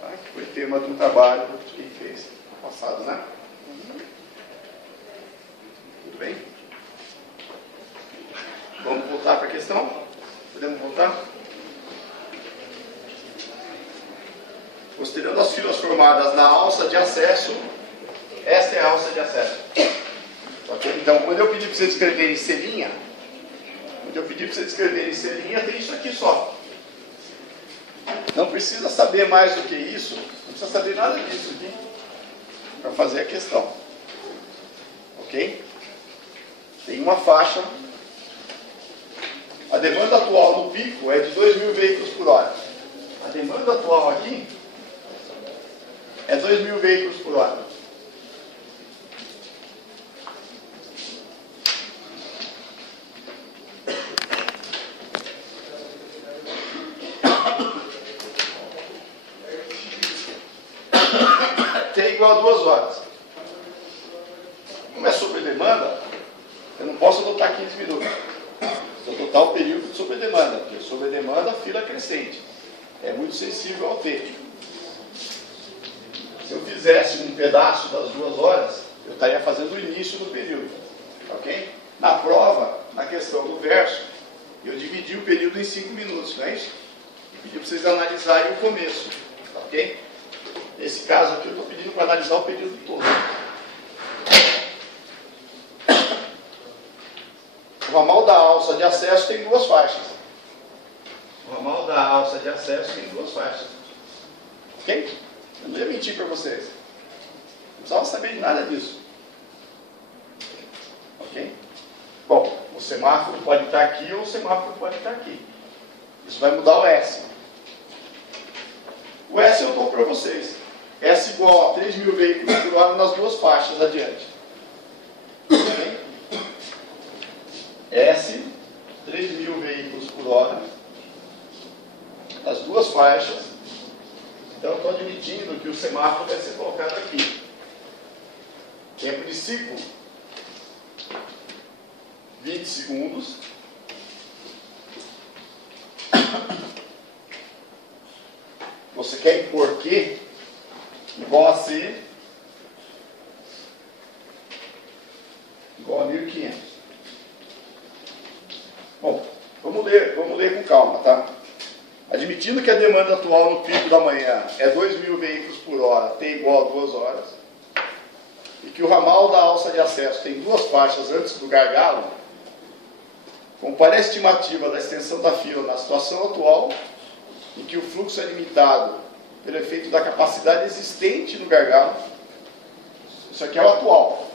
Tá? Que foi tema de um trabalho de quem fez no passado, né? Tudo bem? Vamos voltar para a questão? Podemos voltar? Considerando as filas formadas na alça de acesso, esta é a alça de acesso. Okay? Então, quando eu pedi para vocês escreverem C', tem isso aqui só. Não precisa saber mais do que isso, não precisa saber nada disso aqui para fazer a questão. Ok? Tem uma faixa. A demanda atual no pico é de 2.000 veículos por hora. A demanda atual aqui é 2.000 veículos por hora. igual a 2 horas. Como é sobre demanda, eu não posso adotar 15 minutos. Vou adotar o período de sobre demanda, porque sobre demanda a fila crescente. É muito sensível ao tempo. Se eu fizesse um pedaço das 2 horas, eu estaria fazendo o início do período. Ok? Na prova, na questão do verso, eu dividi o período em 5 minutos, não é isso? E pedi para vocês analisarem o começo. Ok? Nesse caso aqui, eu estou pedindo para analisar o período todo. O ramal da alça de acesso tem 2 faixas. O ramal da alça de acesso tem 2 faixas. Ok? Eu não ia mentir para vocês. Não precisava saber de nada disso. Ok? Bom, o semáforo pode estar aqui ou o semáforo pode estar aqui. Isso vai mudar o S. O S eu dou para vocês. S igual a 3.000 veículos por hora nas 2 faixas adiante. Ok? S, 3.000 veículos por hora nas 2 faixas. Então, eu estou admitindo que o semáforo vai ser colocado aqui. Tempo de ciclo, 20 segundos. Você quer impor Q igual a C igual a 1.500. Bom, vamos ler com calma, tá? Admitindo que a demanda atual no pico da manhã é 2.000 veículos por hora, T igual a 2 horas, e que o ramal da alça de acesso tem 2 faixas antes do gargalo, compare a estimativa da extensão da fila na situação atual, em que o fluxo é limitado pelo efeito da capacidade existente no gargalo. Isso aqui é o atual.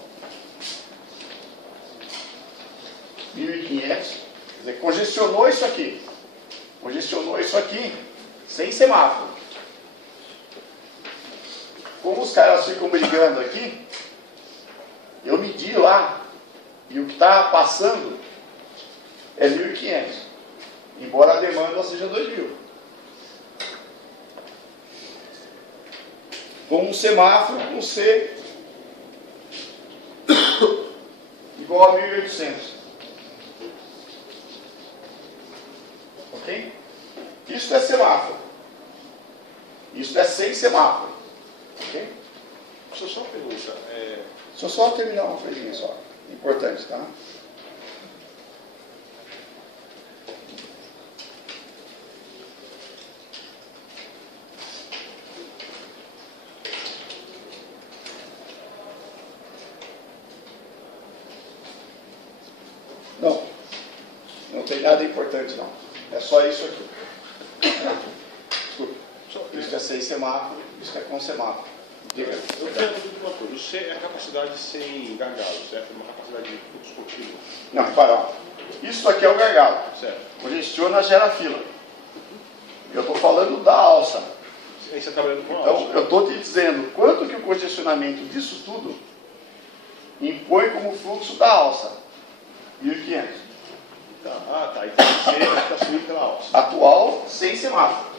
1.500, quer dizer, congestionou isso aqui. Congestionou isso aqui sem semáforo. Como os caras ficam brigando aqui, eu medi lá e o que está passando é 1.500, embora a demanda seja 2.000. Com um semáforo com C igual a 1.800. Ok? Isso é semáforo. Isso é sem semáforo. Ok? Deixa eu só uma pergunta. Deixa eu só terminar uma coisinha só. Importante, tá? Não tem nada importante não. É só isso aqui. Desculpa. Isso é sem semáforo, isso é com semáforo. Diga. Eu quero dúvida de uma coisa. O C é a capacidade sem gargalo, certo? Uma capacidade de fluxo contínuo. Não, repara, ó. Isso aqui é o gargalo. Certo. Congestiona, gera fila. Eu estou falando da alça. Aí você está trabalhando com a Então, alça. eu estou te dizendo quanto que o congestionamento disso tudo impõe como fluxo da alça. 1.500. Tá. Então o C está assumido pela alça. Atual, sem semáforo.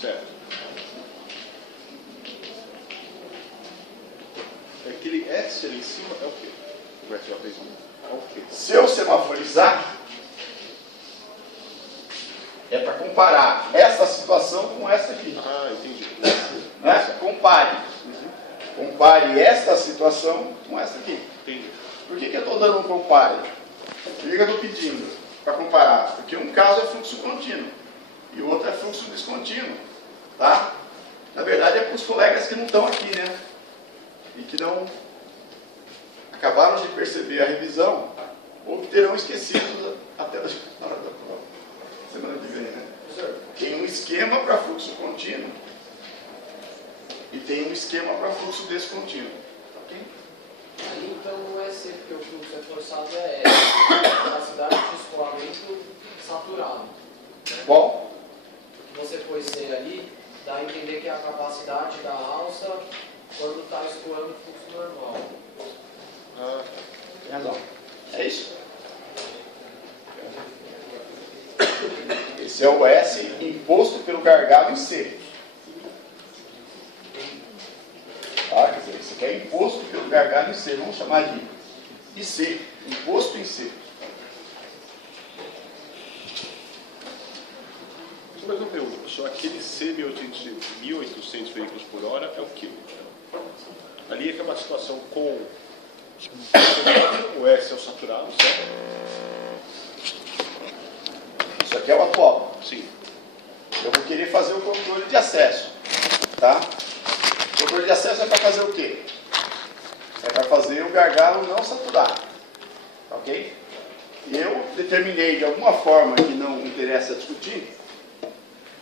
Certo. Aquele S ali em cima é o quê? O S já fez um. É o quê? Se eu semaforizar, é para comparar essa situação com essa aqui. Ah, entendi. Né? Compare. Compare esta situação com essa aqui. Entendi. Por que eu estou dando um compare? Por que eu estou pedindo para comparar? Porque um caso é fluxo contínuo e o outro é fluxo descontínuo. Tá? Na verdade é para os colegas que não estão aqui, né? E que não acabaram de perceber a revisão ou que terão esquecido até a hora da prova. Semana que vem, né? Tem um esquema para fluxo contínuo e tem um esquema para fluxo descontínuo. Ok? Aí então não é C, porque o fluxo é forçado, é a capacidade de escoamento saturado. Bom, O que você pôs C ali, dá a entender que é a capacidade da alça quando está escoando o fluxo normal. tem razão. É isso? Esse é o S imposto pelo gargalo em C. Tá? Quer dizer, que é imposto pelo gargalo em C. Vamos chamar de IC, imposto em C. Mais uma pergunta, professor. Aquele C 1.800 veículos por hora é o quê? Ali é que é uma situação com o S é o saturado, certo? Isso aqui é o atual. Sim. Eu vou querer fazer o controle de acesso. Tá? O controle de acesso é para fazer o quê? É para fazer o gargalo não saturar. Ok? E eu determinei de alguma forma que não interessa discutir.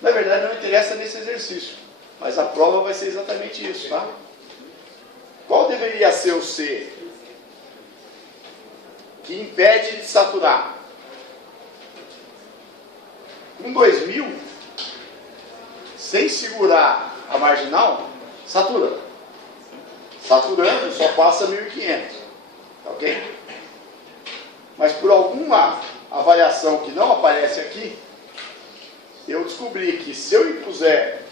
Na verdade não interessa nesse exercício. Mas a prova vai ser exatamente isso, tá? Qual deveria ser o C que impede de saturar? Com 2000, sem segurar a marginal, satura. Saturando, só passa 1500. Ok? Mas por alguma avaliação que não aparece aqui, eu descobri que se eu impuser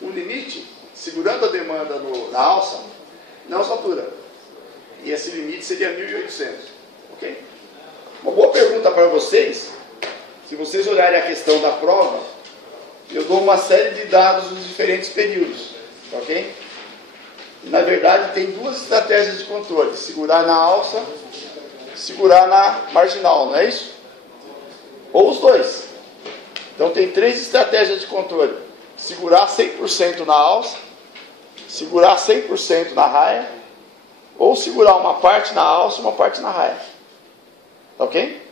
um limite, segurando a demanda na alça, não satura. E esse limite seria 1800. Ok? Uma boa pergunta para vocês. Se vocês olharem a questão da prova, eu dou uma série de dados nos diferentes períodos. Ok? E, na verdade, tem duas estratégias de controle. Segurar na alça, segurar na marginal, não é isso? Ou os dois. Então, tem 3 estratégias de controle. Segurar 100% na alça, segurar 100% na raia, ou segurar uma parte na alça e uma parte na raia. Ok?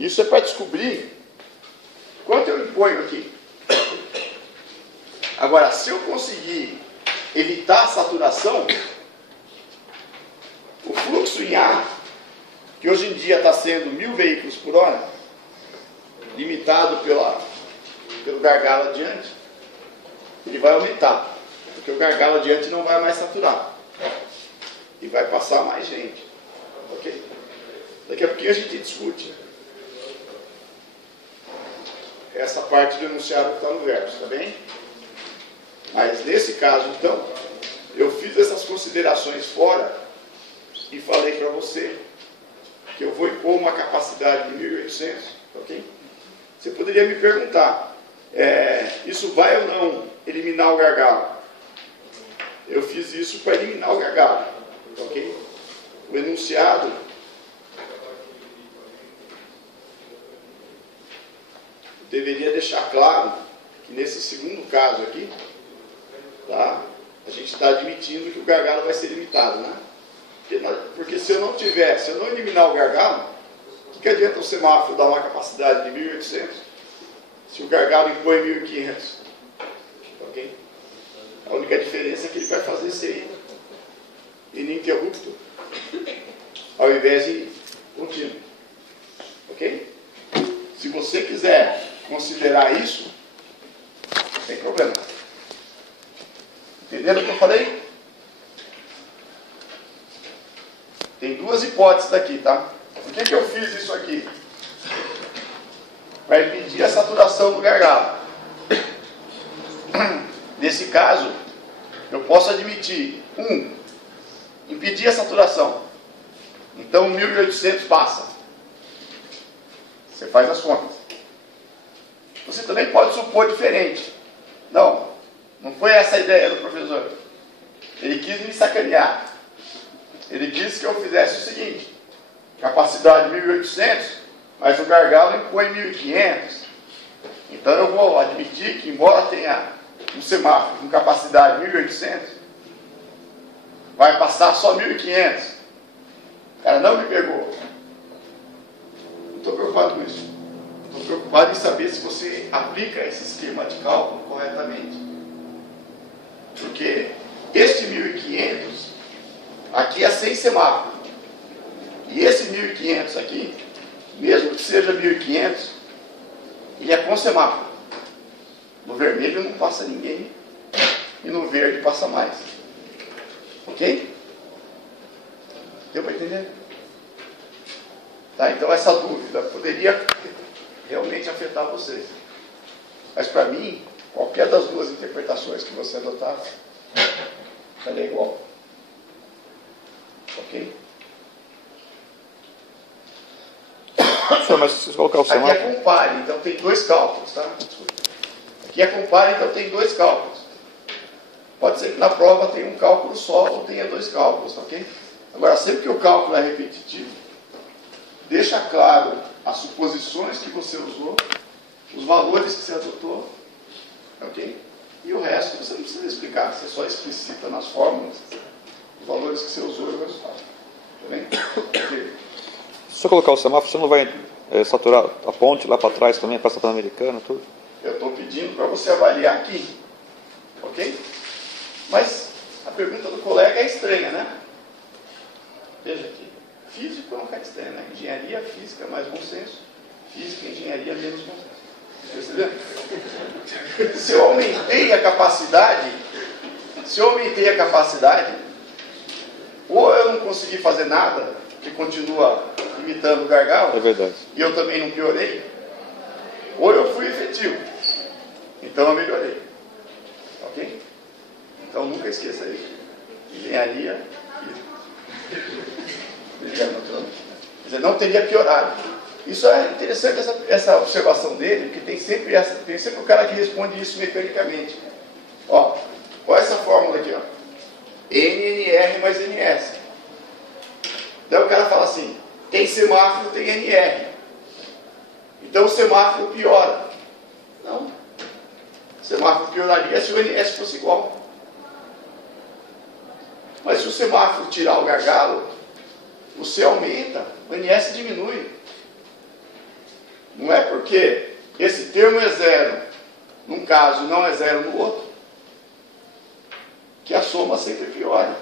Isso é para descobrir quanto eu imponho aqui. Agora, se eu conseguir evitar a saturação, o fluxo em ar, que hoje em dia está sendo 1000 veículos por hora, limitado pelo gargalo adiante, ele vai aumentar, porque o gargalo adiante não vai mais saturar e vai passar mais gente. Ok? Daqui a pouquinho a gente discute essa parte do enunciado que está no verso, tá bem? Mas nesse caso, então, eu fiz essas considerações fora e falei para você que eu vou impor uma capacidade de 1800, ok? Você poderia me perguntar, isso vai ou não eliminar o gargalo? Eu fiz isso para eliminar o gargalo, ok? O enunciado deveria deixar claro que nesse segundo caso aqui, tá, a gente está admitindo que o gargalo vai ser limitado, né? Porque se eu não eliminar o gargalo, o que adianta o semáforo dar uma capacidade de 1800 se o gargalo impõe 1500? Ok? A única diferença é que ele vai fazer ser ininterrupto ao invés de contínuo. Ok? Se você quiser considerar isso, sem problema. Entenderam o que eu falei? Tem 2 hipóteses daqui, tá? Por que eu fiz isso aqui? Para impedir a saturação do gargalo. Nesse caso, eu posso admitir, impedir a saturação. Então, 1800 passa. Você faz as contas. Você também pode supor diferente. Não foi essa a ideia do professor. Ele quis me sacanear. Ele quis que eu fizesse o seguinte: capacidade 1800, mas o gargalo impõe 1500. Então eu vou admitir que, embora tenha um semáforo com capacidade 1800, vai passar só 1500. O cara não me pegou. Não estou preocupado com isso. Estou preocupado em saber se você aplica esse esquema de cálculo corretamente. Porque este 1500 aqui é sem semáforo. E esse 1500 aqui, mesmo que seja 1500, ele é com semáforo. No vermelho não passa ninguém e no verde passa mais. Ok? Deu para entender? Tá, então essa dúvida poderia realmente afetar você. Mas para mim, qualquer das 2 interpretações que você adotar, Vai dar igual. Ok? Senhor, mas se colocar o Aqui semáforo... é compare, então tem dois cálculos, tá? Desculpa. Aqui é compare, então tem dois cálculos. Pode ser que na prova tenha um cálculo só ou tenha dois cálculos, ok? Agora, sempre que o cálculo é repetitivo, deixa claro as suposições que você usou, os valores que você adotou, ok? E o resto você não precisa explicar, você só explicita nas fórmulas os valores que você usou e o resultado. Tá bem? Ok. Se eu colocar o semáforo, você não vai saturar a ponte lá para trás também, passa para a Americana, tudo? Eu estou pedindo para você avaliar aqui, ok? Mas a pergunta do colega é estranha, né? Veja aqui, físico não é estranho, né? Engenharia, física, mais bom senso. Física e engenharia, menos bom senso. Percebeu? Se eu aumentei a capacidade, ou eu não consegui fazer nada, que continua imitando o gargalo, É verdade. e eu também não piorei, ou eu fui efetivo, então eu melhorei. Ok? Então nunca esqueça isso. Engenharia, física. Quer dizer, não teria piorado. Isso é interessante, essa observação dele, porque tem sempre o cara que responde isso mecanicamente. Ó, olha essa fórmula aqui, ó. NNR mais NS. Daí o cara fala assim, tem semáforo, tem NR. Então o semáforo piora. Não. O semáforo pioraria se o NS fosse igual. Mas se o semáforo tirar o gargalo, o C aumenta, o NS diminui. Não é porque esse termo é zero num caso e não é zero no outro, que a soma sempre piora.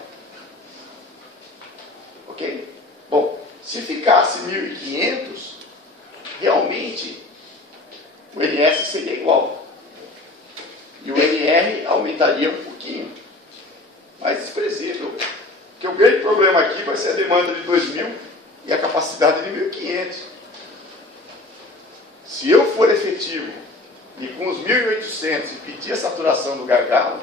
Ok? Bom, se ficasse 1.500, realmente o NS seria igual. E o NR aumentaria um pouquinho. Mas desprezível. Porque o grande problema aqui vai ser a demanda de 2.000 e a capacidade de 1.500. Se eu for efetivo e com os 1.800 e pedir a saturação do gargalo,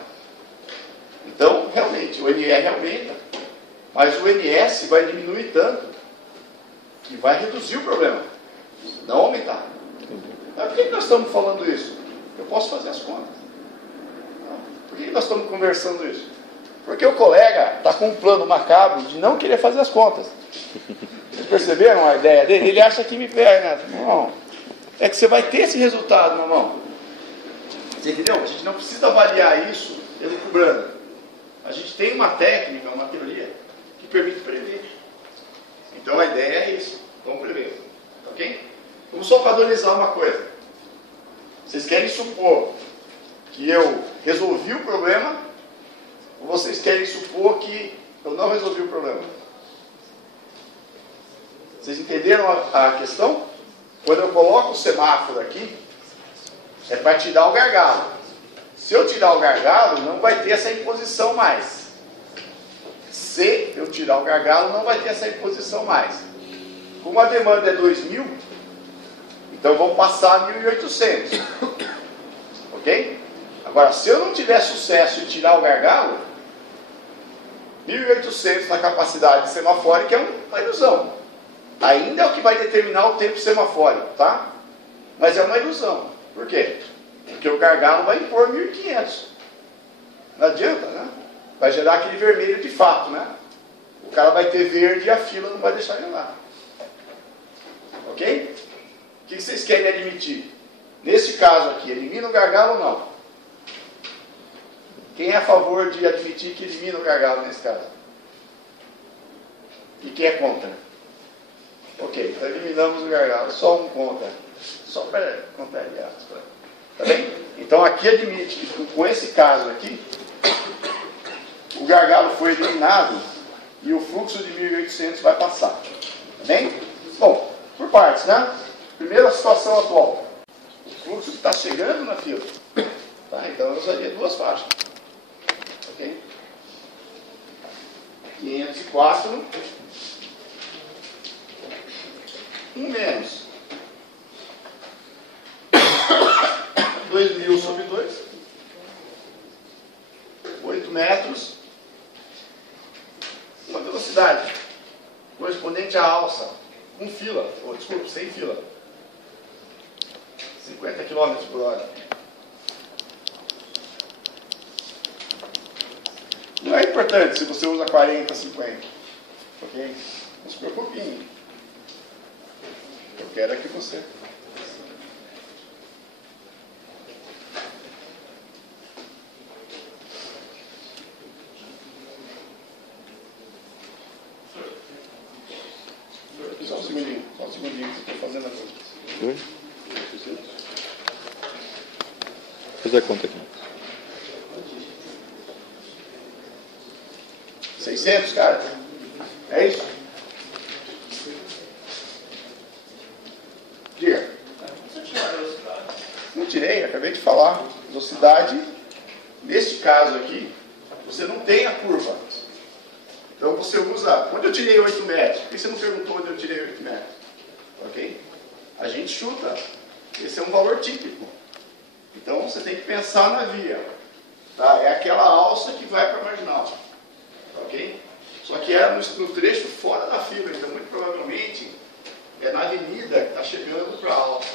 então realmente o NR aumenta, mas o NS vai diminuir tanto que vai reduzir o problema, não aumentar. Mas por que nós estamos falando isso? Eu posso fazer as contas. Por que nós estamos conversando isso? Porque o colega está com um plano macabro de não querer fazer as contas. Vocês perceberam a ideia dele? Ele acha que me pega, né? Não. É que você vai ter esse resultado, meu irmão. Você entendeu? A gente não precisa avaliar isso elucubrando. A gente tem uma técnica, uma teoria, que permite prever. Então a ideia é isso. Vamos prever. Ok? Vamos só padronizar uma coisa. Vocês querem supor que eu resolvi o problema, ou vocês querem supor que eu não resolvi o problema? Vocês entenderam a questão? Quando eu coloco o semáforo aqui, é para tirar o gargalo. Se eu tirar o gargalo, não vai ter essa imposição mais. Se eu tirar o gargalo, não vai ter essa imposição mais. Como a demanda é 2.000, então eu vou passar 1.800. Ok? Agora, se eu não tiver sucesso em tirar o gargalo, 1.800 na capacidade semafórica é uma ilusão. Ainda é o que vai determinar o tempo semafórico, tá? Mas é uma ilusão. Por quê? Porque o gargalo vai impor 1.500. Não adianta, né? Vai gerar aquele vermelho de fato, né? O cara vai ter verde e a fila não vai deixar ele lá. Ok? O que vocês querem admitir? Nesse caso aqui, elimina o gargalo ou não? Quem é a favor de admitir que elimina o gargalo nesse caso? E quem é contra? Ok, então eliminamos o gargalo. Só um contra. Só para contrariar. Tá bem? Então aqui admite que com esse caso aqui, o gargalo foi eliminado e o fluxo de 1.800 vai passar. Tá bem? Bom, por partes, né? Primeira situação atual. O fluxo está chegando na fila. Tá? Então eu usaria duas faixas. Ok? 504. 1 menos 2.000 sobre 2, 8 metros, com fila, ou desculpa, sem fila. 50 km por hora. Não é importante se você usa 40, 50. Ok? Não se preocupe em mim. Eu quero é que você... Só um segundinho que eu estou fazendo a conta. Oi? Vou fazer a conta aqui. 600, cara. É isso? Diga. Não tirei, acabei de falar. Velocidade, neste caso aqui, você não tem a curva. Então você usa... Onde eu tirei 8 metros? Por que você não perguntou onde eu tirei 8 metros? Ok? A gente chuta. Esse é um valor típico. Então você tem que pensar na via. Tá? É aquela alça que vai para a marginal. Ok? Só que é no trecho fora da fila. Então muito provavelmente é na avenida que está chegando para a alça.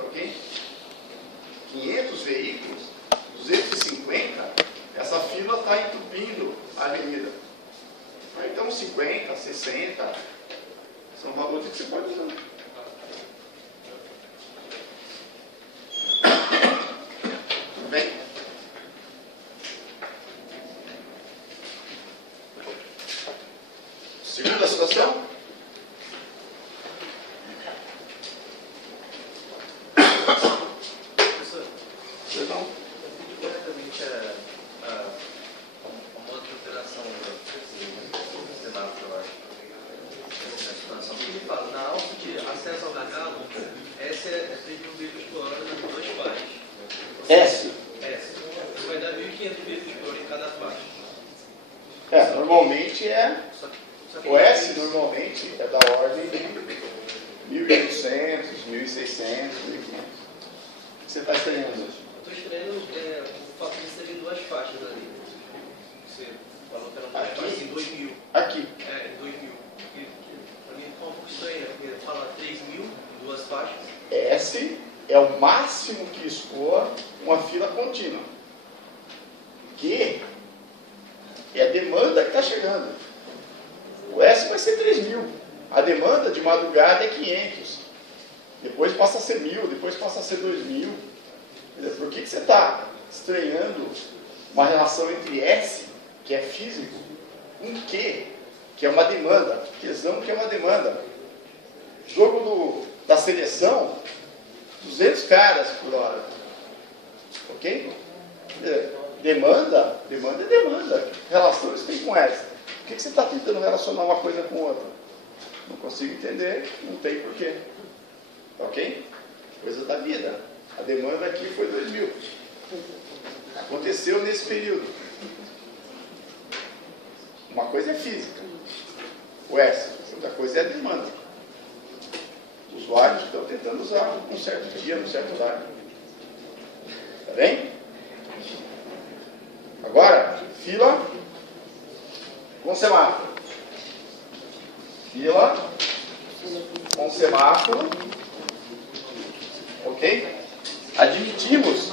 Ok? 500 veículos, 250, essa fila está entupindo a avenida. Então 50, 60 são valores que você pode usar. Tudo bem? Segunda situação. Vocês não? Diretamente uma outra alteração do semáforo, eu acho. Essa situação que ele fala, na alça de acesso ao gargalo, essa é 3.000 veículos por hora nas duas faixas. S. Isso vai dar 1.500 veículos por hora em cada faixa. Normalmente é... Só que O S normalmente é da ordem de 1.800, 1.600, 1.500. O que você está estranhando hoje? Eu estou estranhando o fato de serem duas faixas ali. Você falou que eram duas faixas em 2.000. Aqui. Em 2.000. Para mim ficou um pouco estranho, porque fala 3.000, duas faixas. S é o máximo que escoa uma fila contínua. Q é a demanda que está chegando. O S vai ser 3.000. A demanda de madrugada é 500. Depois passa a ser 1.000, depois passa a ser 2.000. Por que você está estranhando uma relação entre S, que é físico, com Q, que é uma demanda, Qzão, que é uma demanda? Jogo da seleção, 200 caras por hora. Ok? Demanda é demanda. Que relações tem com S? Por que você está tentando relacionar uma coisa com outra? Não consigo entender, não tem porquê. Ok? Coisa da vida. A demanda aqui foi 2.000. Aconteceu nesse período. Uma coisa é física, o S. Outra coisa é a demanda. Usuários que estão tentando usar um certo dia, um certo horário. Tá bem? Agora, fila com semáforo. Fila com semáforo. Ok? Admitimos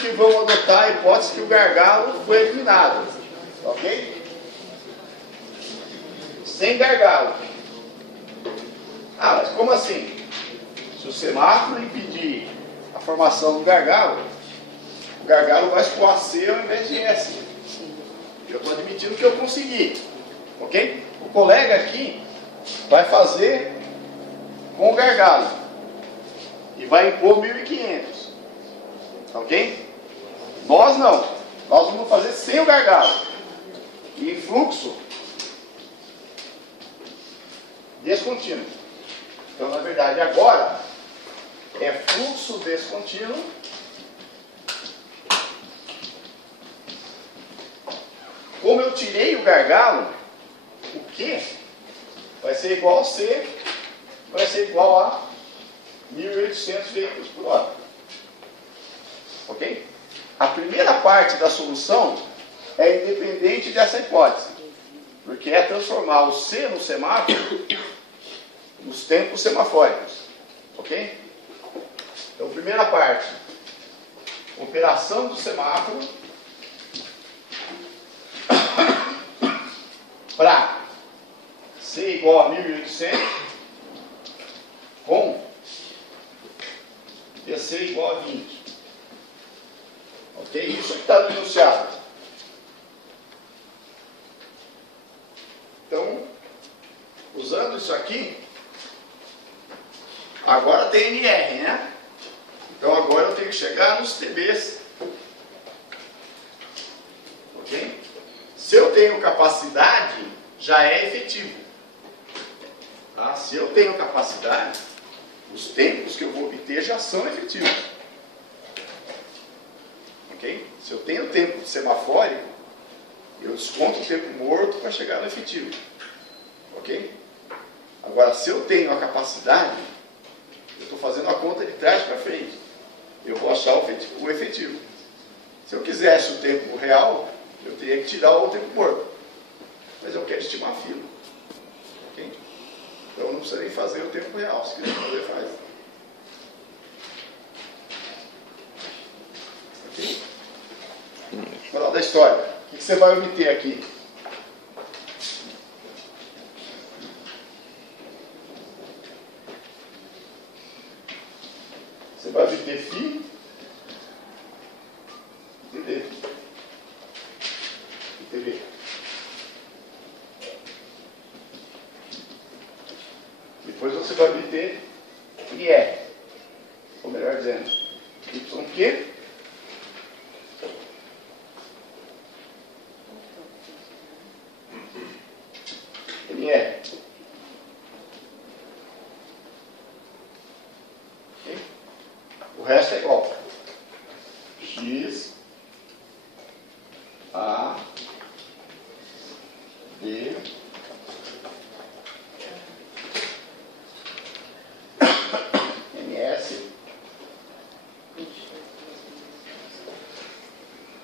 que vão adotar a hipótese que o gargalo foi eliminado. Ok? Sem gargalo. Mas como assim? Se o semáforo impedir a formação do gargalo, o gargalo vai escoar C ao invés de S. Eu estou admitindo que eu consegui. Ok? O colega aqui vai fazer com o gargalo e vai impor 1.500. Ok? Nós não. Nós vamos fazer sem o gargalo. E em fluxo descontínuo. Então, na verdade, agora é fluxo descontínuo como eu tirei o gargalo, o Q vai ser igual a C, vai ser igual a 1.800 veículos por hora. Ok? A primeira parte da solução é independente dessa hipótese, porque é transformar o C no semáforo nos tempos semafóricos. Ok? Então, primeira parte, operação do semáforo para C igual a 1800 com PC igual a 20. Ok? Isso que está no enunciado. Então, usando isso aqui, agora tem NR, né? Então agora eu tenho que chegar nos TBs. Ok? Se eu tenho capacidade, já é efetivo. Tá? Se eu tenho capacidade, os tempos que eu vou obter já são efetivos. Ok? Se eu tenho tempo de semafórico, eu desconto o tempo morto para chegar no efetivo. Ok? Agora, se eu tenho a capacidade, eu estou fazendo a conta de trás para frente. Eu vou achar o efetivo. Se eu quisesse o tempo real, eu teria que tirar o tempo morto. Mas eu quero estimar a fila. Ok? Então eu não preciso nem fazer o tempo real. Se quiser fazer, faz. Ok? Moral da história. O que você vai obter aqui? Você vai obter φ e d. E tb. Depois você vai obter IR. Ou melhor dizendo, YQ. NR. Okay? O resto é igual. X, A, D, MS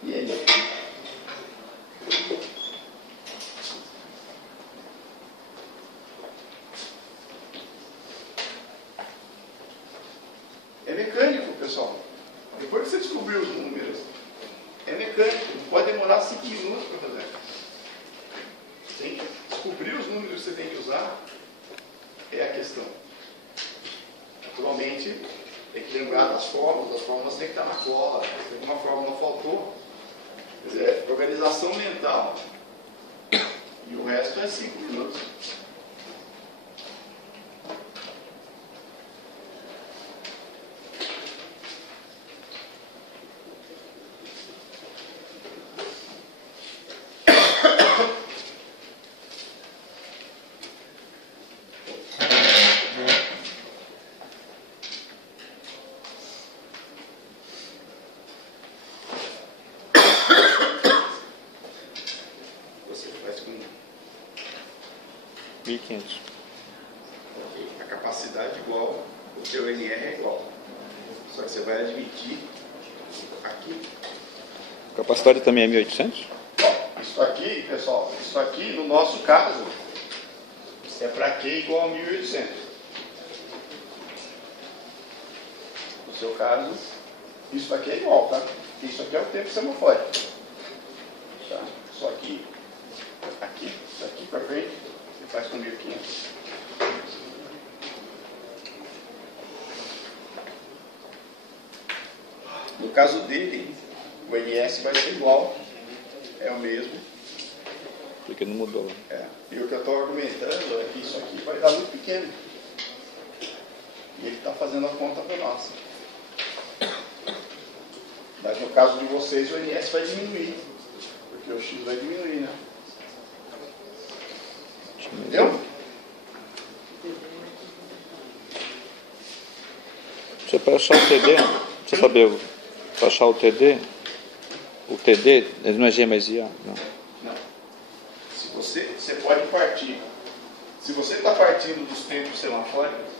e N. É mecânico, pessoal. Depois que você descobriu os números, é mecânico. Pode demorar 5 minutos para fazer. Sim? Descobrir os números que você tem que usar é a questão. Naturalmente, tem que lembrar das fórmulas. As fórmulas têm que estar na cola. Se alguma fórmula faltou, quer dizer, organização mental. E o resto é 5 minutos. Você faz com 1500. a capacidade igual, o seu NR é igual. Só que você vai admitir aqui. A capacidade também é 1800? Ó, isso aqui, pessoal, isso aqui no nosso caso é para Q igual a 1800. No seu caso, isso aqui é igual, tá? Isso aqui é o tempo semafórico. Tá? Só que aqui, daqui para frente, você faz com 1500. No caso dele, o NS vai ser igual, é o mesmo. Porque não mudou. É. E o que eu estou argumentando é que isso aqui vai dar muito pequeno. E ele está fazendo a conta para nós. Mas no caso de vocês, o NS vai diminuir. Porque o X vai diminuir, né? Entendeu? Você para achar o TD, você saber, para achar o TD ele não é G mais IA? Não. Não. Se você pode partir. Se você está partindo dos tempos semafóricos,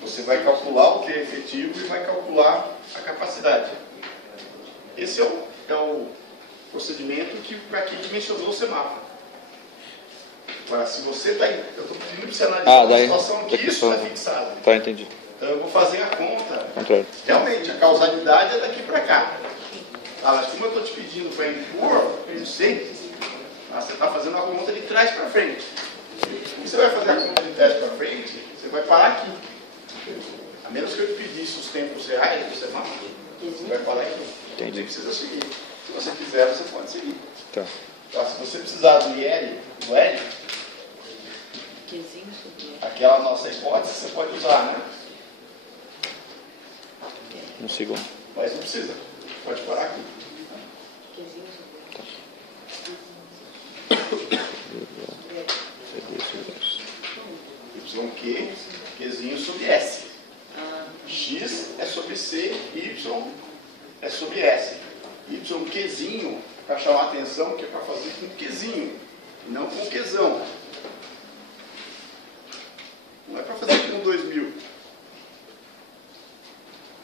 você vai calcular o que é efetivo e vai calcular a capacidade. Esse é o procedimento que aqui dimensionou o semáforo. Agora, se você está... Eu estou pedindo para você analisar daí, uma situação que isso está fixado. Tá, entendi. Então eu vou fazer a conta. Contrário. Realmente, a causalidade é daqui para cá. Ah, mas como eu estou te pedindo para impor, eu não sei. Você está fazendo a conta de trás para frente. E você vai fazer a conta de trás para frente, você vai parar aqui. A menos que eu te pedisse os tempos reais do semáforo, você vai parar aqui. Entendi. Você precisa seguir. Se você quiser, você pode seguir. Tá. Tá, se você precisar do IL, do L, aquela nossa hipótese você pode usar, né? Um segundo. Mas não precisa. Pode parar aqui. YQ, Qzinho sobre S. X é sobre C, Y é sobre S. YQzinho, para chamar a atenção, que é para fazer com Qzinho, e não com Qzão. Não é para fazer com 2000.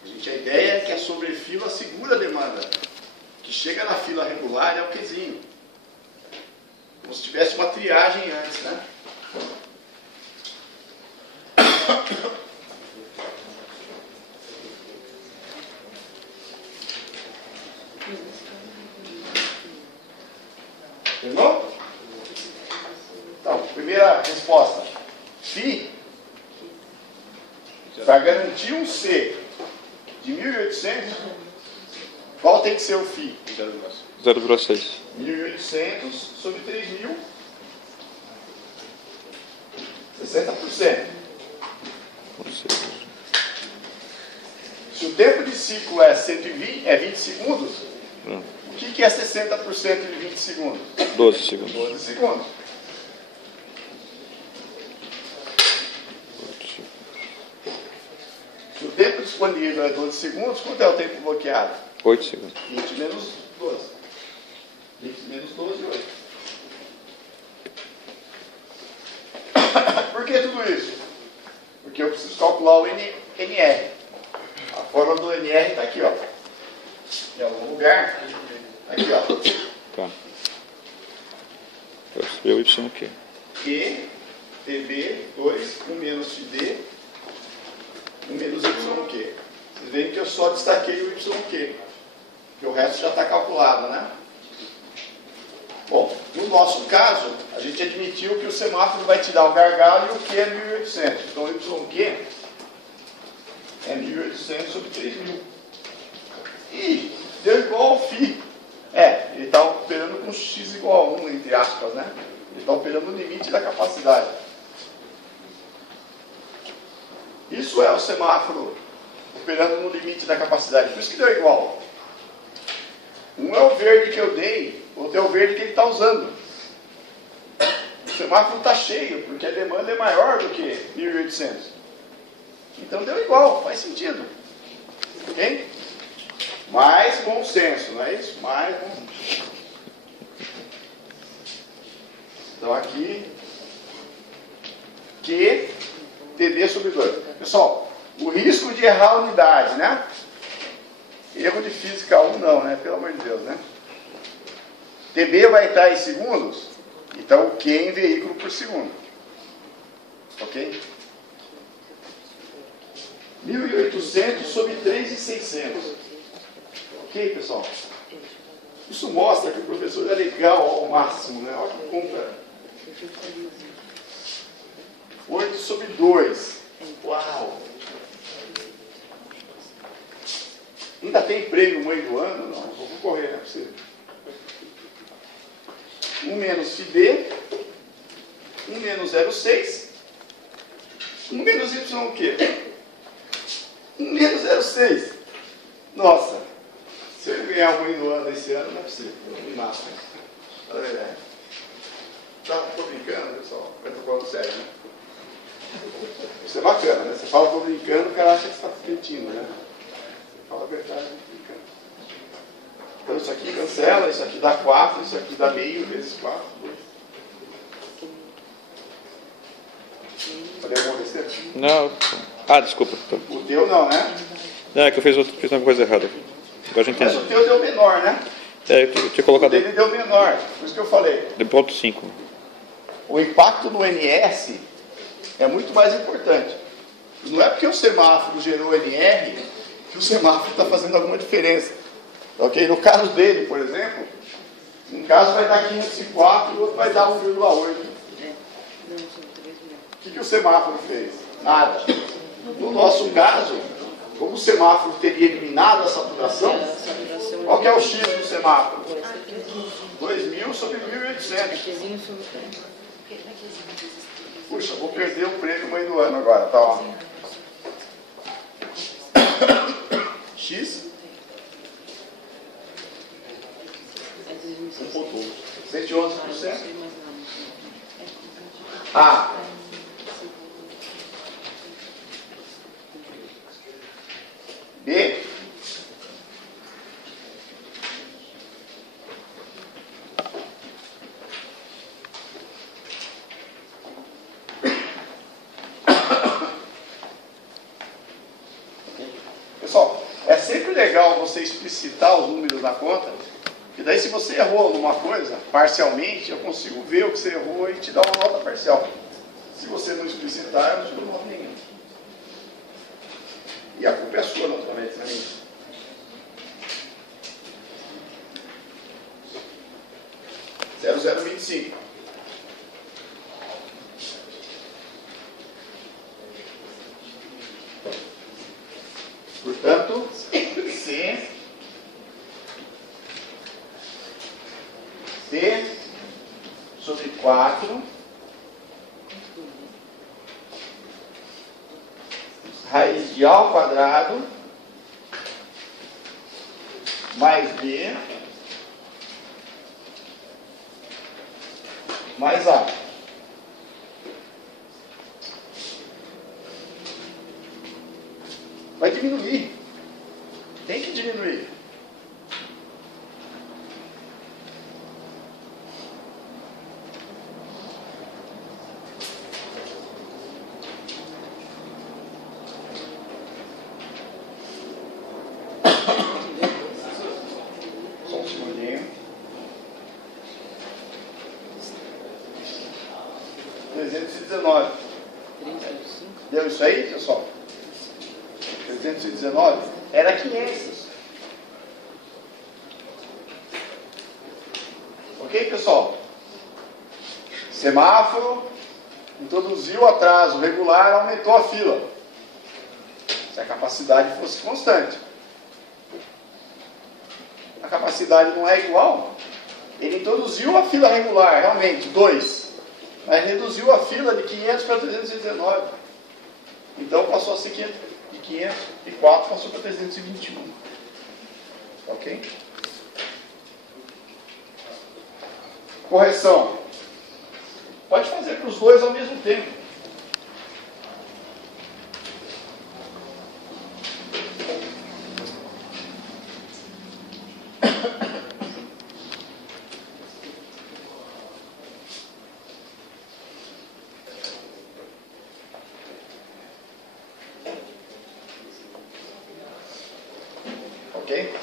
A ideia é que a sobrefila segura a demanda. Que chega na fila regular é o Qzinho. Como se tivesse uma triagem antes, né? Entendeu? Então, primeira resposta. Φ, para garantir um C de 1.800, qual tem que ser o φ? 0,6. 1.800 sobre 3.000, 60%. Se o tempo de ciclo é 20 segundos, o que é 60% de 20 segundos? 12 segundos. 12 segundos. Se o tempo disponível é 12 segundos, quanto é o tempo bloqueado? 8 segundos. 20 menos 12. 20 menos 12, 8. Por que tudo isso? Porque eu preciso calcular o NR. A fórmula do NR está aqui, ó. Em algum lugar. Aqui, ó. Tá. Eu recebi o YQ. Q, TB, 2, 1 menos TD, 1 menos YQ. Vocês veem que eu só destaquei o YQ. Porque o resto já está calculado, né? Bom, no nosso caso, a gente admitiu que o semáforo vai te dar o gargalo e o Q é 1.800. Então o YQ é 1.800 sobre 3.000. E deu igual ao φ. Ele está operando com x igual a 1, entre aspas, né? Ele está operando no limite da capacidade. Isso é o semáforo operando no limite da capacidade. Por isso que deu igual. Um é o verde que eu dei, outro é o verde que ele está usando. O semáforo está cheio, porque a demanda é maior do que 1.800. Então deu igual, faz sentido. Ok? Mais bom senso, não é isso? Mais bom senso. Então aqui, Q, TD sobre 2. Pessoal, o risco de errar a unidade, né? Erro de física 1 não, né? Pelo amor de Deus, né? TB vai estar em segundos, então o Q em veículo por segundo. Ok? 1.800 sobre 3.600. Ok, pessoal? Isso mostra que o professor é legal ao máximo, né? Olha que conta. 8 sobre 2. Uau! Ainda tem prêmio mãe do ano? Não, vou concorrer, não é possível. 1 menos FD, 1 menos 0,6, 1 menos Y o quê? 1 menos 0,6. Nossa, se eu ganhar a mãe do ano esse ano, não é possível. Nossa, fala a verdade. Tô brincando, pessoal? Eu tô falando sério, né? Isso é bacana, né? Você fala tô brincando, o cara acha que você está mentindo, né? Fala a verdade, brincando. Então isso aqui cancela, isso aqui dá 4, isso aqui dá meio vezes 4. Falei alguma besteira? Não. Desculpa. O teu não, né? Não, é que eu fiz uma coisa errada. Agora já entendi. Mas o teu deu menor, né? Eu tinha colocado. Ele deu menor, por isso que eu falei. De ponto 5. o impacto no NS é muito mais importante. Não é porque o semáforo gerou NR que o semáforo está fazendo alguma diferença. Ok? No caso dele, por exemplo, um caso vai dar 504 e o outro vai dar 1,8. O que o semáforo fez? Nada. No nosso caso, como o semáforo teria eliminado a saturação, qual que é o X do semáforo? 2.000 sobre 1.800. Puxa, vou perder o prêmio mãe do ano agora, tá? Ó. X 111%. A. B. Pessoal, é sempre legal você explicitar os números da conta, e daí se você errou alguma coisa, parcialmente, eu consigo ver o que você errou e te dar uma nota parcial. Se você não explicitar, eu não te dou nota nenhuma. E a culpa é sua, naturalmente, não é minha. Zero, 0,25. Portanto, C sobre 4 raiz de A ao quadrado mais B mais A. Vai diminuir. Tem que diminuir. Só um segundinho. 319. Deu isso aí, pessoal? 319 era 500. Ok, pessoal? Semáforo introduziu atraso regular, aumentou a fila. Se a capacidade fosse constante. A capacidade não é igual. Ele introduziu a fila regular, realmente, 2. Mas reduziu a fila de 500 para 319. Então passou a ser 500. De 504 passou para 321. Ok? Correção. Pode fazer para os dois ao mesmo tempo. Ok?